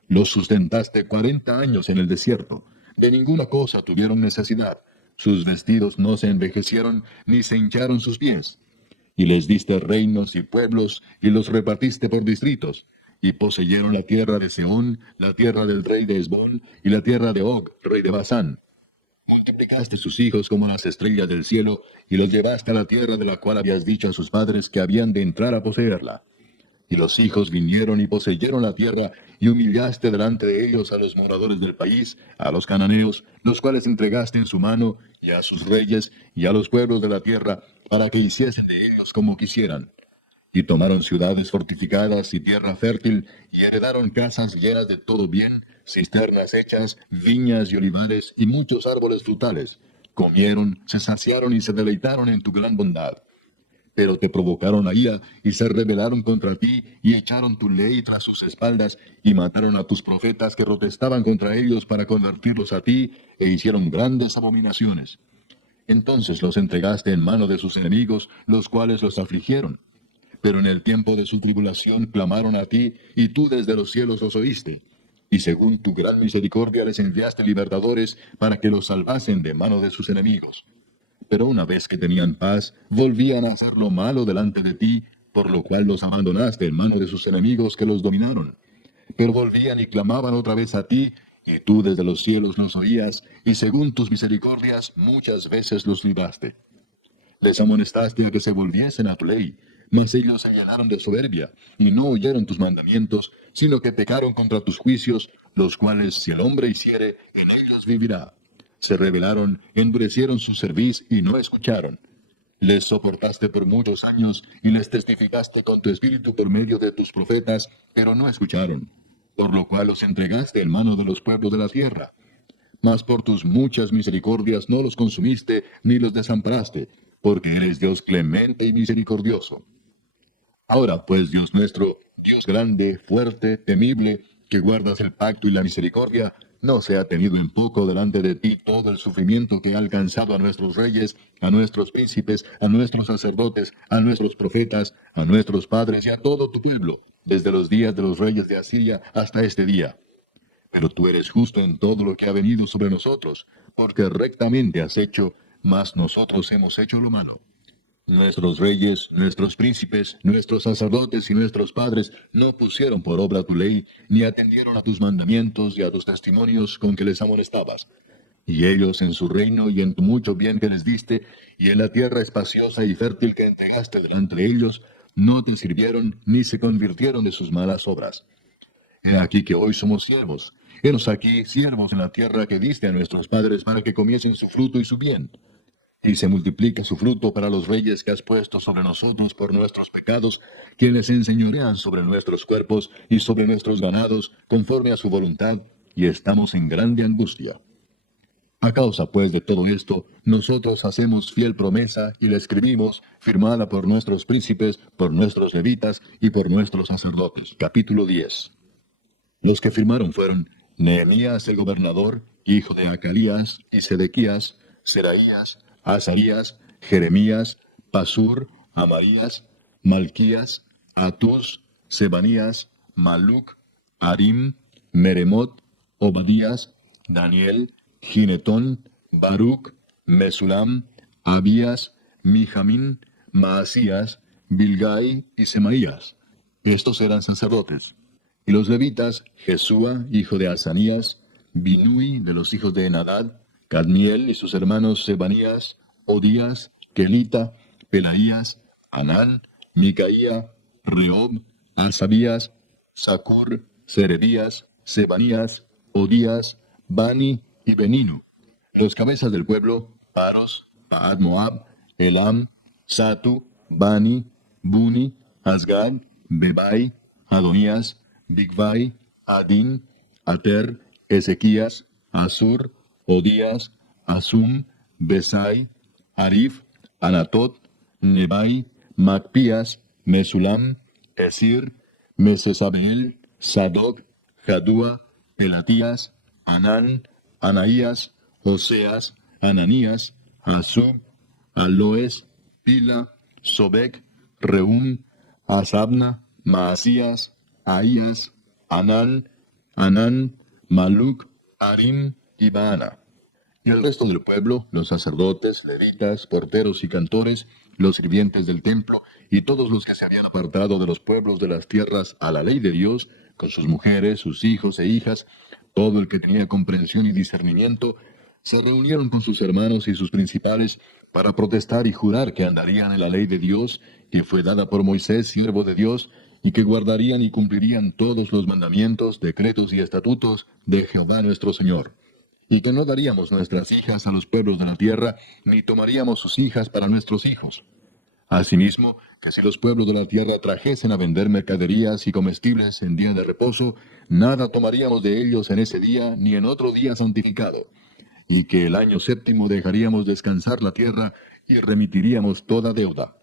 Los sustentaste 40 años en el desierto. De ninguna cosa tuvieron necesidad. Sus vestidos no se envejecieron, ni se hincharon sus pies. Y les diste reinos y pueblos, y los repartiste por distritos. Y poseyeron la tierra de Sehón, la tierra del rey de Hesbón, y la tierra de Og, rey de Basán. Multiplicaste sus hijos como las estrellas del cielo, y los llevaste a la tierra de la cual habías dicho a sus padres que habían de entrar a poseerla. Y los hijos vinieron y poseyeron la tierra, y humillaste delante de ellos a los moradores del país, a los cananeos, los cuales entregaste en su mano, y a sus reyes, y a los pueblos de la tierra, para que hiciesen de ellos como quisieran. Y tomaron ciudades fortificadas y tierra fértil, y heredaron casas llenas de todo bien, cisternas hechas, viñas y olivares, y muchos árboles frutales. Comieron, se saciaron y se deleitaron en tu gran bondad. Pero te provocaron a ira, y se rebelaron contra ti, y echaron tu ley tras sus espaldas, y mataron a tus profetas que protestaban contra ellos para convertirlos a ti, e hicieron grandes abominaciones. Entonces los entregaste en mano de sus enemigos, los cuales los afligieron. Pero en el tiempo de su tribulación clamaron a ti, y tú desde los cielos los oíste. Y según tu gran misericordia les enviaste libertadores para que los salvasen de mano de sus enemigos. Pero una vez que tenían paz, volvían a hacer lo malo delante de ti, por lo cual los abandonaste en mano de sus enemigos que los dominaron. Pero volvían y clamaban otra vez a ti, y tú desde los cielos los oías, y según tus misericordias muchas veces los libraste. Les amonestaste a que se volviesen a tu ley, mas ellos se llenaron de soberbia, y no oyeron tus mandamientos, sino que pecaron contra tus juicios, los cuales si el hombre hiciere, en ellos vivirá. Se rebelaron, endurecieron su cerviz y no escucharon. Les soportaste por muchos años y les testificaste con tu espíritu por medio de tus profetas, pero no escucharon, por lo cual los entregaste en mano de los pueblos de la tierra. Mas por tus muchas misericordias no los consumiste ni los desamparaste, porque eres Dios clemente y misericordioso. Ahora pues, Dios nuestro, Dios grande, fuerte, temible, que guardas el pacto y la misericordia, no sea tenido en poco delante de ti todo el sufrimiento que ha alcanzado a nuestros reyes, a nuestros príncipes, a nuestros sacerdotes, a nuestros profetas, a nuestros padres y a todo tu pueblo, desde los días de los reyes de Asiria hasta este día. Pero tú eres justo en todo lo que ha venido sobre nosotros, porque rectamente has hecho, mas nosotros hemos hecho lo malo. Nuestros reyes, nuestros príncipes, nuestros sacerdotes y nuestros padres no pusieron por obra tu ley, ni atendieron a tus mandamientos y a tus testimonios con que les amonestabas. Y ellos en su reino y en tu mucho bien que les diste, y en la tierra espaciosa y fértil que entregaste delante de ellos, no te sirvieron ni se convirtieron de sus malas obras. He aquí que hoy somos siervos. Henos aquí siervos en la tierra que diste a nuestros padres para que comiesen su fruto y su bien. Y se multiplica su fruto para los reyes que has puesto sobre nosotros por nuestros pecados, quienes enseñorean sobre nuestros cuerpos y sobre nuestros ganados, conforme a su voluntad, y estamos en grande angustia. A causa, pues, de todo esto, nosotros hacemos fiel promesa y la escribimos, firmada por nuestros príncipes, por nuestros levitas y por nuestros sacerdotes. Capítulo 10. Los que firmaron fueron Nehemías el gobernador, hijo de Acalías, y Sedequías, Seraías, Azarías, Jeremías, Pasur, Amarías, Malquías, Atús, Sebanías, Maluc, Arim, Meremot, Obadías, Daniel, Ginetón, Baruc, Mesulam, Abías, Mijamín, Maasías, Bilgai y Semaías. Estos eran sacerdotes. Y los levitas, Jesúa, hijo de Asanías, Binui, de los hijos de Enadad, Cadmiel y sus hermanos Sebanías, Odías, Kelita, Pelaías, Anán, Micaía, Reob, Asabías, Sacur, Serebías, Sebanías, Odías, Bani y Beninu. Los cabezas del pueblo, Paros, Paad Moab, Elam, Satu, Bani, Buni, Asgad, Bebai, Adonías, Bigvai, Adin, Ater, Ezequías, Asur, Odías, Asum, Besai, Arif, Anatot, Nebai, Macpías, Mesulam, Esir, Mesesabeel, Sadoc, Jadúa, Elatías, Anán, Anaías, Oseas, Ananías, Asub, Aloes, Pila, Sobek, Reum, Asabna, Maasías, Ahías, Anán, Maluc, Arim y Baana. Y el resto del pueblo, los sacerdotes, levitas, porteros y cantores, los sirvientes del templo, y todos los que se habían apartado de los pueblos de las tierras a la ley de Dios, con sus mujeres, sus hijos e hijas, todo el que tenía comprensión y discernimiento, se reunieron con sus hermanos y sus principales para protestar y jurar que andarían en la ley de Dios, que fue dada por Moisés, siervo de Dios, y que guardarían y cumplirían todos los mandamientos, decretos y estatutos de Jehová nuestro Señor, y que no daríamos nuestras hijas a los pueblos de la tierra, ni tomaríamos sus hijas para nuestros hijos. Asimismo, que si los pueblos de la tierra trajesen a vender mercaderías y comestibles en día de reposo, nada tomaríamos de ellos en ese día ni en otro día santificado, y que el año séptimo dejaríamos descansar la tierra y remitiríamos toda deuda.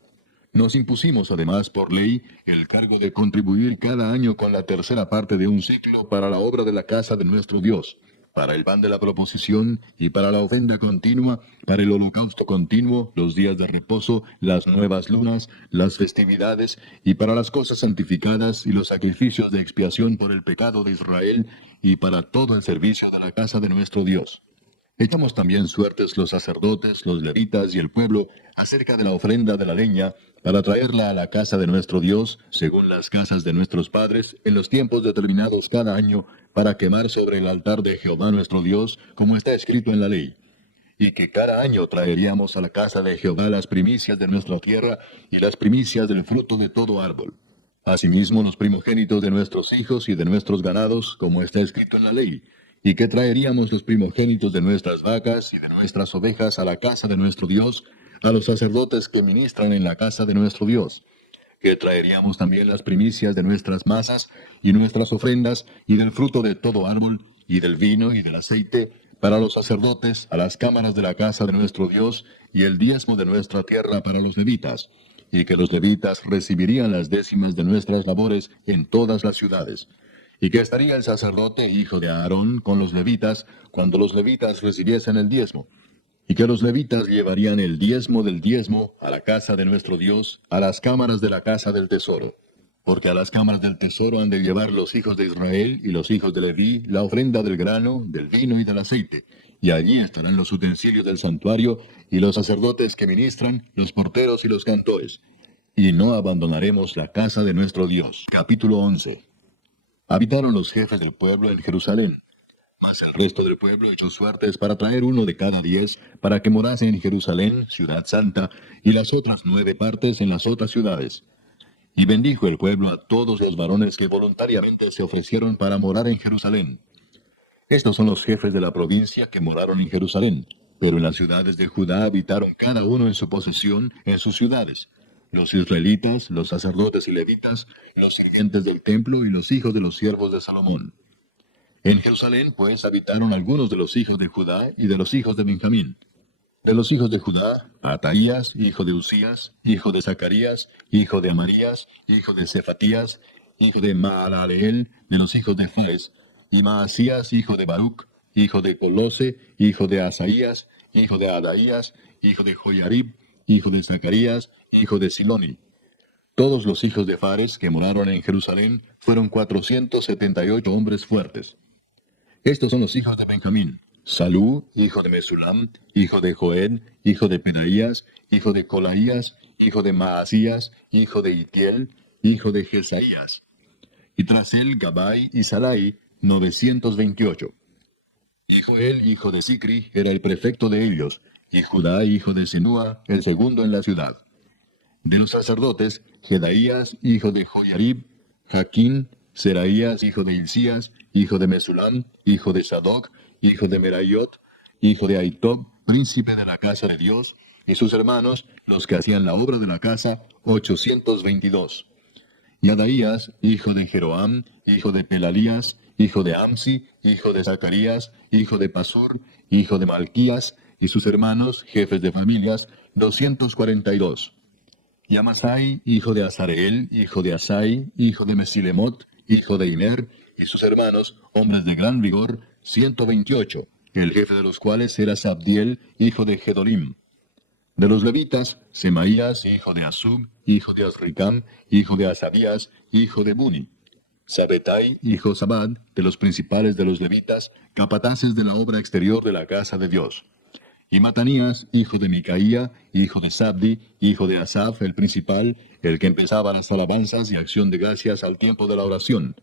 Nos impusimos además por ley el cargo de contribuir cada año con la tercera parte de un ciclo para la obra de la casa de nuestro Dios, para el pan de la proposición y para la ofrenda continua, para el holocausto continuo, los días de reposo, las nuevas lunas, las festividades y para las cosas santificadas y los sacrificios de expiación por el pecado de Israel y para todo el servicio de la casa de nuestro Dios. Echamos también suertes los sacerdotes, los levitas y el pueblo acerca de la ofrenda de la leña, para traerla a la casa de nuestro Dios, según las casas de nuestros padres, en los tiempos determinados cada año, para quemar sobre el altar de Jehová nuestro Dios, como está escrito en la ley. Y que cada año traeríamos a la casa de Jehová las primicias de nuestra tierra y las primicias del fruto de todo árbol. Asimismo los primogénitos de nuestros hijos y de nuestros ganados, como está escrito en la ley, y que traeríamos los primogénitos de nuestras vacas y de nuestras ovejas a la casa de nuestro Dios, a los sacerdotes que ministran en la casa de nuestro Dios, que traeríamos también las primicias de nuestras masas y nuestras ofrendas, y del fruto de todo árbol, y del vino y del aceite, para los sacerdotes, a las cámaras de la casa de nuestro Dios, y el diezmo de nuestra tierra para los levitas, y que los levitas recibirían las décimas de nuestras labores en todas las ciudades, y que estaría el sacerdote, hijo de Aarón, con los levitas, cuando los levitas recibiesen el diezmo, y que los levitas llevarían el diezmo del diezmo a la casa de nuestro Dios, a las cámaras de la casa del tesoro. Porque a las cámaras del tesoro han de llevar los hijos de Israel y los hijos de Leví la ofrenda del grano, del vino y del aceite, y allí estarán los utensilios del santuario, y los sacerdotes que ministran, los porteros y los cantores. Y no abandonaremos la casa de nuestro Dios. Capítulo 11. Habitaron los jefes del pueblo en Jerusalén. Mas el resto del pueblo echó suertes para traer 1 de cada 10, para que morase en Jerusalén, ciudad santa, y las otras 9 partes en las otras ciudades. Y bendijo el pueblo a todos los varones que voluntariamente se ofrecieron para morar en Jerusalén. Estos son los jefes de la provincia que moraron en Jerusalén, pero en las ciudades de Judá habitaron cada uno en su posesión, en sus ciudades: los israelitas, los sacerdotes y levitas, los sirvientes del templo y los hijos de los siervos de Salomón. En Jerusalén, pues, habitaron algunos de los hijos de Judá y de los hijos de Benjamín. De los hijos de Judá, Ataías, hijo de Usías, hijo de Zacarías, hijo de Amarías, hijo de Cefatías, hijo de Maalaleel, de los hijos de Fares, y Maasías, hijo de Baruch, hijo de Colose, hijo de Asaías, hijo de Adaías, hijo de Joyarib, hijo de Zacarías, hijo de Siloni. Todos los hijos de Fares que moraron en Jerusalén fueron 478 hombres fuertes. Estos son los hijos de Benjamín: Salú, hijo de Mesulam, hijo de Joed, hijo de Pedaías, hijo de Colaías, hijo de Maasías, hijo de Itiel, hijo de Jesaías. Y tras él Gabai y Salai, 928. Y Joel, hijo de Sicri, era el prefecto de ellos, y Judá, hijo de Senúa, el segundo en la ciudad. De los sacerdotes, Jedaías, hijo de Joyarib, Jaquín, Seraías, hijo de Hilcías, hijo de Mesulam, hijo de Sadoc, hijo de Meraiot, hijo de Ahitob, príncipe de la casa de Dios, y sus hermanos, los que hacían la obra de la casa, 822. Y Adaías, hijo de Jeroam, hijo de Pelalías, hijo de Amsi, hijo de Zacarías, hijo de Pasur, hijo de Malquías, y sus hermanos, jefes de familias, 242. Y Amasai, hijo de Azareel, hijo de Asai, hijo de Mesilemot, hijo de Iner, y sus hermanos, hombres de gran vigor, 128, el jefe de los cuales era Sabdiel, hijo de Gedolim. De los levitas, Semaías, hijo de Asub, hijo de Azricam, hijo de Asabías, hijo de Buni. Sabetai y Josabad, de los principales de los levitas, capataces de la obra exterior de la casa de Dios. Y Matanías, hijo de Micaía, hijo de Sabdi, hijo de Asaf, el principal, el que empezaba las alabanzas y acción de gracias al tiempo de la oración.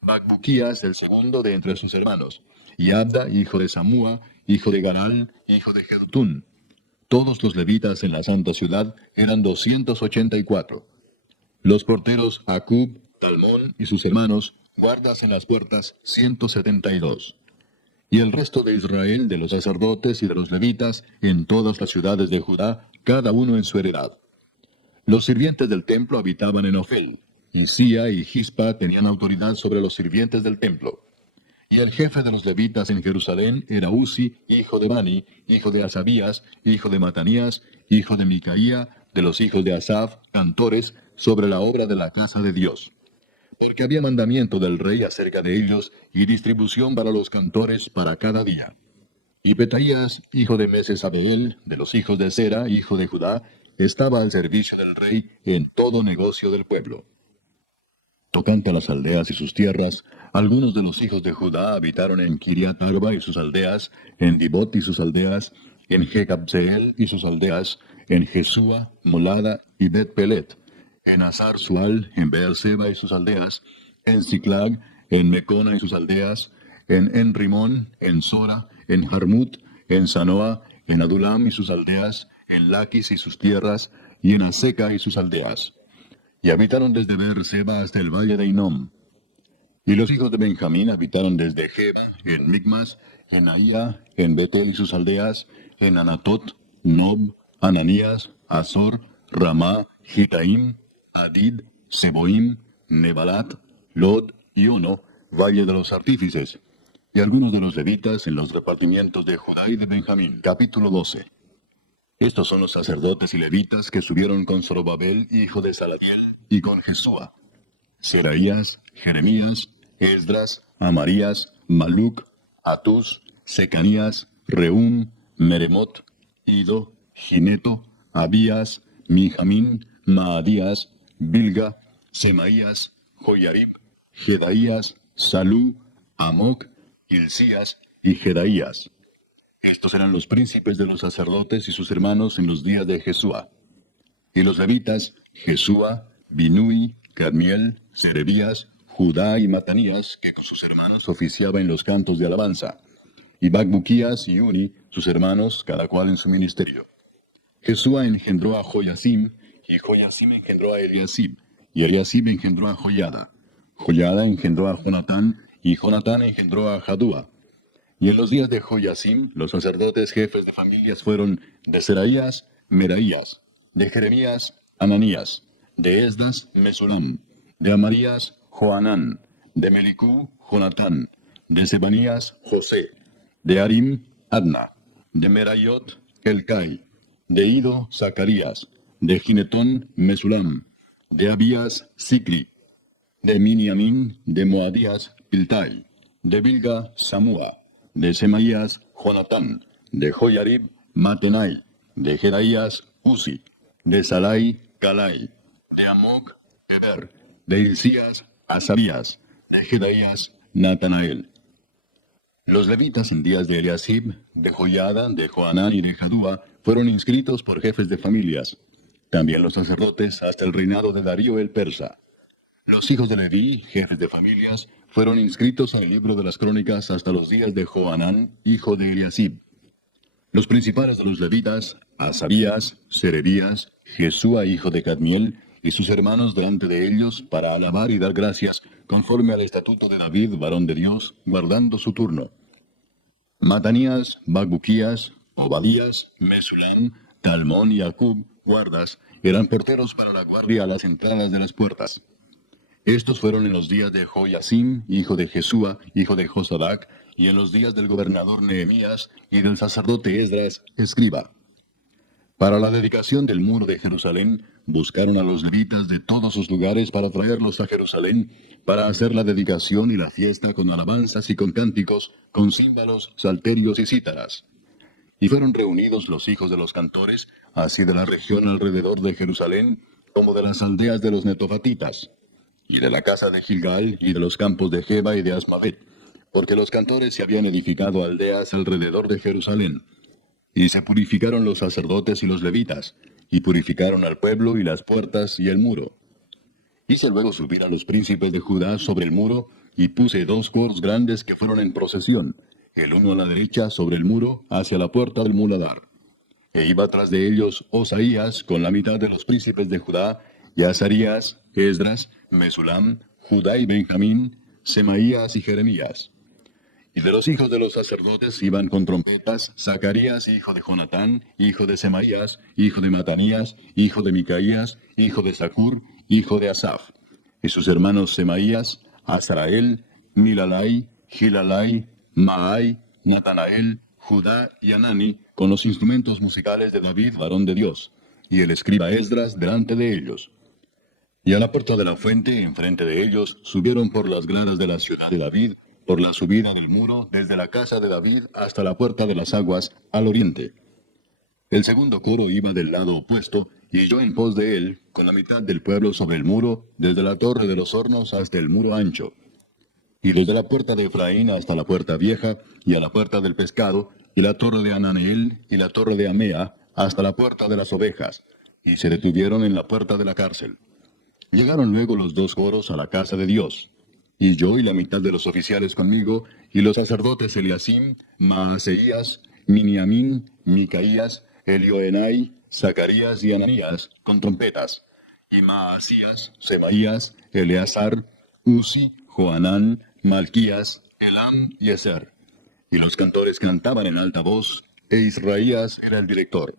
Bacbuquías, el segundo de entre sus hermanos. Y Abda, hijo de Samúa, hijo de Garal, hijo de Jedutún. Todos los levitas en la santa ciudad eran 284. Los porteros Acub, Talmón y sus hermanos, guardas en las puertas, 172. Y el resto de Israel, de los sacerdotes y de los levitas, en todas las ciudades de Judá, cada uno en su heredad. Los sirvientes del templo habitaban en Ofel, y Sía y Gispa tenían autoridad sobre los sirvientes del templo. Y el jefe de los levitas en Jerusalén era Uzi, hijo de Bani, hijo de Asabías, hijo de Matanías, hijo de Micaía, de los hijos de Asaf, cantores, sobre la obra de la casa de Dios. Porque había mandamiento del rey acerca de ellos, y distribución para los cantores para cada día. Y Petaías, hijo de Mesesabeel, de los hijos de Sera, hijo de Judá, estaba al servicio del rey en todo negocio del pueblo. Tocante a las aldeas y sus tierras, algunos de los hijos de Judá habitaron en Kiriat Arba y sus aldeas, en Dibot y sus aldeas, en Jecabseel y sus aldeas, en Jesúa, Molada y Bet-Pelet, en Azar Sual, en Beerseba y sus aldeas, en Ziklag, en Mecona y sus aldeas, en Enrimón, en Sora, en Jarmut, en Sanoa, en Adulam y sus aldeas, en Laquis y sus tierras, y en Aseca y sus aldeas. Y habitaron desde Beerseba hasta el valle de Inom. Y los hijos de Benjamín habitaron desde Geba, en Micmas, en Ahía, en Betel y sus aldeas, en Anatot, Nob, Ananías, Azor, Ramá, Gitaim, Adid, Seboim, Nebalat, Lod y Ono, valle de los artífices, y algunos de los levitas en los repartimientos de Judá y de Benjamín. Capítulo 12. Estos son los sacerdotes y levitas que subieron con Zorobabel, hijo de Salatiel, y con Jesúa: Seraías, Jeremías, Esdras, Amarías, Maluc, Atus, Secanías, Reum, Meremot, Ido, Gineto, Abías, Minjamín, Maadías, Bilga, Semaías, Joyarib, Jedaías, Salú, Amoc, Hilcías y Jedaías. Estos eran los príncipes de los sacerdotes y sus hermanos en los días de Jesúa. Y los levitas: Jesúa, Binui, Cadmiel, Serebías, Judá y Matanías, que con sus hermanos oficiaba en los cantos de alabanza, y Bacbuquías y Uni, sus hermanos, cada cual en su ministerio. Jesúa engendró a Joyasim, y Joyasim engendró a Eliasib, y Eliasib engendró a Joyada. Joyada engendró a Jonatán, y Jonatán engendró a Jadúa. Y en los días de Joyasim, los sacerdotes jefes de familias fueron: de Seraías, Meraías; de Jeremías, Ananías; de Esdras, Mesulam; de Amarías, Joanán; de Melicú, Jonatán; de Sebanías, José; de Arim, Adna; de Merayot, Elcai; de Ido, Zacarías; de Ginetón, Mesulam; de Abías, Sicri; de Miniamín, de Moadías, Piltai; de Bilga, Samúa; de Semaías, Jonatán; de Joyarib, Matenai; de Jedaías, Uzi; de Salai, Calai; de Amoc, Eber; de Hilcías, Asabías; de Jedaías, Natanael. Los levitas en días de Eliasib, de Joyada, de Joanán y de Jadúa fueron inscritos por jefes de familias. También los sacerdotes hasta el reinado de Darío el persa. Los hijos de Leví, jefes de familias, fueron inscritos en el libro de las crónicas hasta los días de Joanán, hijo de Eliasib. Los principales de los levitas: Asabías, Serebías, Jesúa hijo de Cadmiel, y sus hermanos delante de ellos, para alabar y dar gracias, conforme al estatuto de David, varón de Dios, guardando su turno. Matanías, Bacbuquías, Obadías, Mesulán, Talmón y Acub, guardas, eran porteros para la guardia a las entradas de las puertas. Estos fueron en los días de Joyasim, hijo de Jesúa, hijo de Josadac, y en los días del gobernador Nehemías y del sacerdote Esdras, escriba. Para la dedicación del muro de Jerusalén, buscaron a los levitas de todos sus lugares para traerlos a Jerusalén, para hacer la dedicación y la fiesta con alabanzas y con cánticos, con címbalos, salterios y cítaras. Y fueron reunidos los hijos de los cantores, así de la región alrededor de Jerusalén, como de las aldeas de los netofatitas, y de la casa de Gilgal, y de los campos de Geba y de Asmavet, porque los cantores se habían edificado aldeas alrededor de Jerusalén. Y se purificaron los sacerdotes y los levitas, y purificaron al pueblo y las puertas y el muro. Hice luego subir a los príncipes de Judá sobre el muro, y puse 2 coros grandes que fueron en procesión, el uno a la derecha sobre el muro, hacia la puerta del muladar. E iba tras de ellos Osaías con la mitad de los príncipes de Judá, y Azarías, Esdras, Mesulam, Judá y Benjamín, Semaías y Jeremías. Y de los hijos de los sacerdotes iban con trompetas Zacarías, hijo de Jonatán, hijo de Semaías, hijo de Matanías, hijo de Micaías, hijo de Zacur, hijo de Asaf. Y sus hermanos Semaías, Azarael, Milalai, Gilalai, Maai, Natanael, Judá y Anani, con los instrumentos musicales de David, varón de Dios, y el escriba Esdras delante de ellos. Y a la puerta de la fuente, enfrente de ellos, subieron por las gradas de la ciudad de David, por la subida del muro, desde la casa de David hasta la puerta de las aguas, al oriente. El segundo coro iba del lado opuesto, y yo en pos de él, con la mitad del pueblo sobre el muro, desde la torre de los hornos hasta el muro ancho. Y desde la puerta de Efraín hasta la puerta vieja, y a la puerta del pescado, y la torre de Ananeel, y la torre de Amea, hasta la puerta de las ovejas, y se detuvieron en la puerta de la cárcel. Llegaron luego los 2 coros a la casa de Dios, y yo y la mitad de los oficiales conmigo, y los sacerdotes Eliasim, Maaseías, Miniamín, Micaías, Elioenai, Zacarías y Ananías, con trompetas, y Maasías, Semaías, Eleazar, Uzi, Joanán, Malquías, Elam y Ezer. Y los cantores cantaban en alta voz, e Israías era el director.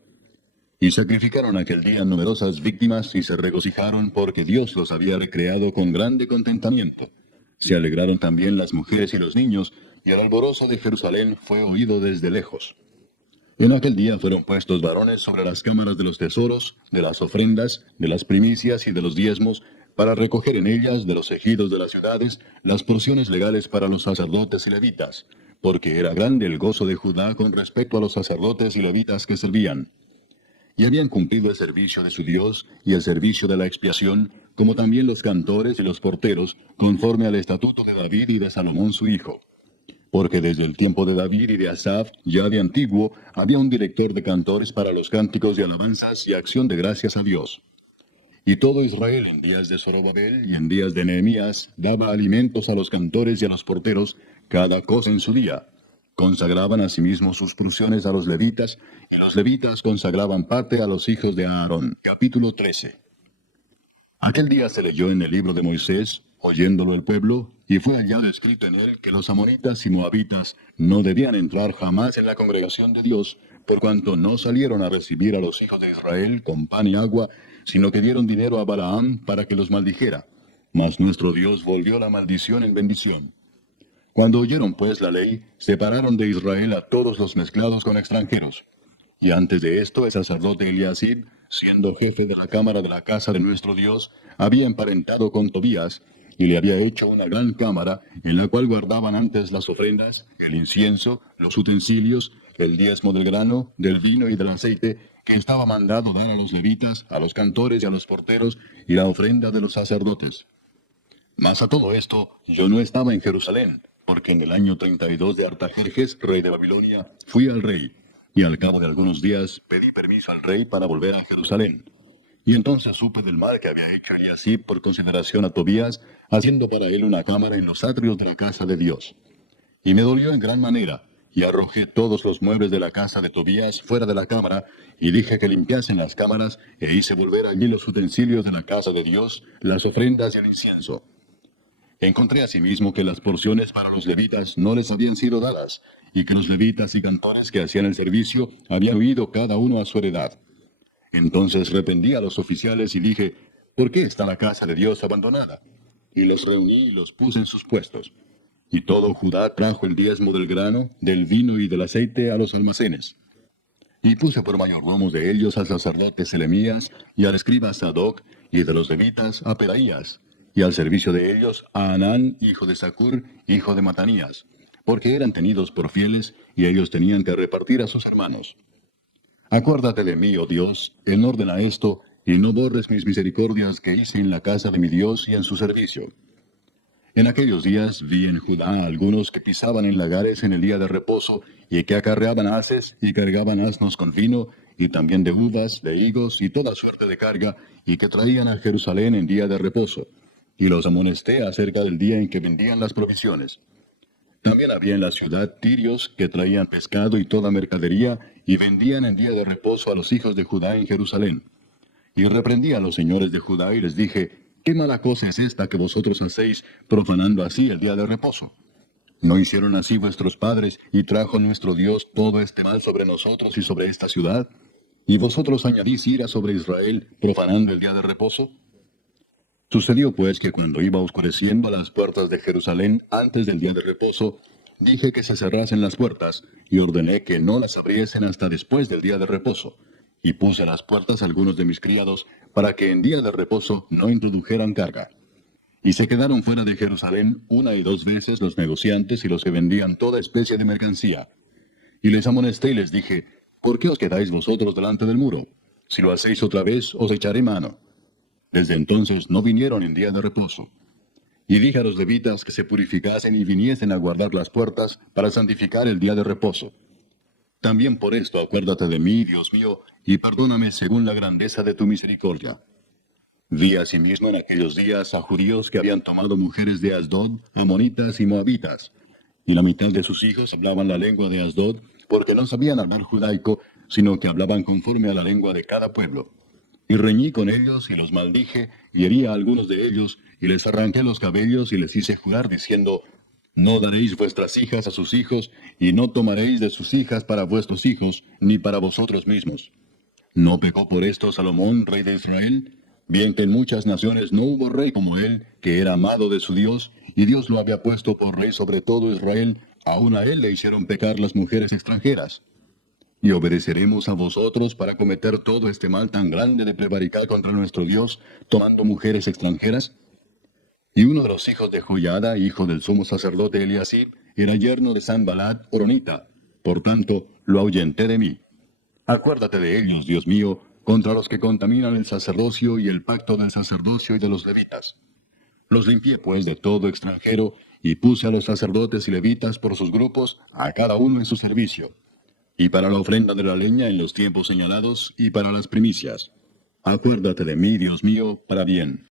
Y sacrificaron aquel día numerosas víctimas y se regocijaron porque Dios los había recreado con grande contentamiento. Se alegraron también las mujeres y los niños, y el alborozo de Jerusalén fue oído desde lejos. En aquel día fueron puestos varones sobre las cámaras de los tesoros, de las ofrendas, de las primicias y de los diezmos, para recoger en ellas de los ejidos de las ciudades las porciones legales para los sacerdotes y levitas, porque era grande el gozo de Judá con respecto a los sacerdotes y levitas que servían. Y habían cumplido el servicio de su Dios y el servicio de la expiación, como también los cantores y los porteros, conforme al estatuto de David y de Salomón su hijo. Porque desde el tiempo de David y de Asaf, ya de antiguo, había un director de cantores para los cánticos de alabanzas y acción de gracias a Dios. Y todo Israel en días de Zorobabel y en días de Nehemías daba alimentos a los cantores y a los porteros, cada cosa en su día. Consagraban asimismo sus porciones a los levitas, y los levitas consagraban parte a los hijos de Aarón. Capítulo 13. Aquel día se leyó en el libro de Moisés, oyéndolo el pueblo, y fue hallado escrito en él que los amonitas y moabitas no debían entrar jamás en la congregación de Dios, por cuanto no salieron a recibir a los hijos de Israel con pan y agua, sino que dieron dinero a Balaam para que los maldijera. Mas nuestro Dios volvió la maldición en bendición. Cuando oyeron pues la ley, separaron de Israel a todos los mezclados con extranjeros. Y antes de esto el sacerdote Eliasib, siendo jefe de la cámara de la casa de nuestro Dios, había emparentado con Tobías, y le había hecho una gran cámara, en la cual guardaban antes las ofrendas, el incienso, los utensilios, el diezmo del grano, del vino y del aceite, que estaba mandado dar a los levitas, a los cantores y a los porteros, y la ofrenda de los sacerdotes. Mas a todo esto, yo no estaba en Jerusalén, porque en el año 32 de Artajerjes, rey de Babilonia, fui al rey, y al cabo de algunos días pedí permiso al rey para volver a Jerusalén. Y entonces supe del mal que había hecho Eliasib por consideración a Tobías, haciendo para él una cámara en los atrios de la casa de Dios. Y me dolió en gran manera, y arrojé todos los muebles de la casa de Tobías fuera de la cámara, y dije que limpiasen las cámaras, e hice volver allí los utensilios de la casa de Dios, las ofrendas y el incienso. Encontré asimismo que las porciones para los levitas no les habían sido dadas, y que los levitas y cantores que hacían el servicio habían huido cada uno a su heredad. Entonces reprendí a los oficiales y dije, ¿por qué está la casa de Dios abandonada? Y les reuní y los puse en sus puestos. Y todo Judá trajo el diezmo del grano, del vino y del aceite a los almacenes. Y puse por mayordomos de ellos al sacerdote Selemías, y al escriba Sadoc, y de los levitas a Pedaías, y al servicio de ellos a Anán, hijo de Sacur, hijo de Matanías, porque eran tenidos por fieles, y ellos tenían que repartir a sus hermanos. Acuérdate de mí, oh Dios, en orden a esto, y no borres mis misericordias que hice en la casa de mi Dios y en su servicio. En aquellos días vi en Judá algunos que pisaban en lagares en el día de reposo, y que acarreaban haces y cargaban asnos con vino, y también de uvas, de higos y toda suerte de carga, y que traían a Jerusalén en día de reposo. Y los amonesté acerca del día en que vendían las provisiones. También había en la ciudad tirios que traían pescado y toda mercadería, y vendían en día de reposo a los hijos de Judá en Jerusalén. Y reprendí a los señores de Judá y les dije, ¿qué mala cosa es esta que vosotros hacéis, profanando así el día de reposo? ¿No hicieron así vuestros padres, y trajo nuestro Dios todo este mal sobre nosotros y sobre esta ciudad? ¿Y vosotros añadís ira sobre Israel, profanando el día de reposo? Sucedió pues que cuando iba oscureciendo a las puertas de Jerusalén antes del día de reposo, dije que se cerrasen las puertas, y ordené que no las abriesen hasta después del día de reposo. Y puse a las puertas a algunos de mis criados, para que en día de reposo no introdujeran carga. Y se quedaron fuera de Jerusalén una y dos veces los negociantes y los que vendían toda especie de mercancía. Y les amonesté y les dije, ¿por qué os quedáis vosotros delante del muro? Si lo hacéis otra vez, os echaré mano. Desde entonces no vinieron en día de reposo. Y dije a los levitas que se purificasen y viniesen a guardar las puertas para santificar el día de reposo. También por esto acuérdate de mí, Dios mío, y perdóname según la grandeza de tu misericordia. Vi asimismo en aquellos días a judíos que habían tomado mujeres de Asdod, amonitas y moabitas, y la mitad de sus hijos hablaban la lengua de Asdod, porque no sabían hablar judaico, sino que hablaban conforme a la lengua de cada pueblo. Y reñí con ellos, y los maldije, y herí a algunos de ellos, y les arranqué los cabellos, y les hice jurar, diciendo, no daréis vuestras hijas a sus hijos, y no tomaréis de sus hijas para vuestros hijos, ni para vosotros mismos. ¿No pecó por esto Salomón, rey de Israel? Bien que en muchas naciones no hubo rey como él, que era amado de su Dios, y Dios lo había puesto por rey sobre todo Israel, aun a él le hicieron pecar las mujeres extranjeras. ¿Y obedeceremos a vosotros para cometer todo este mal tan grande de prevaricar contra nuestro Dios, tomando mujeres extranjeras? Y uno de los hijos de Joiada, hijo del sumo sacerdote Eliasib, era yerno de Sanballat horonita. Por tanto, lo ahuyenté de mí. Acuérdate de ellos, Dios mío, contra los que contaminan el sacerdocio y el pacto del sacerdocio y de los levitas. Los limpié pues de todo extranjero, y puse a los sacerdotes y levitas por sus grupos, a cada uno en su servicio, y para la ofrenda de la leña en los tiempos señalados, y para las primicias. Acuérdate de mí, Dios mío, para bien.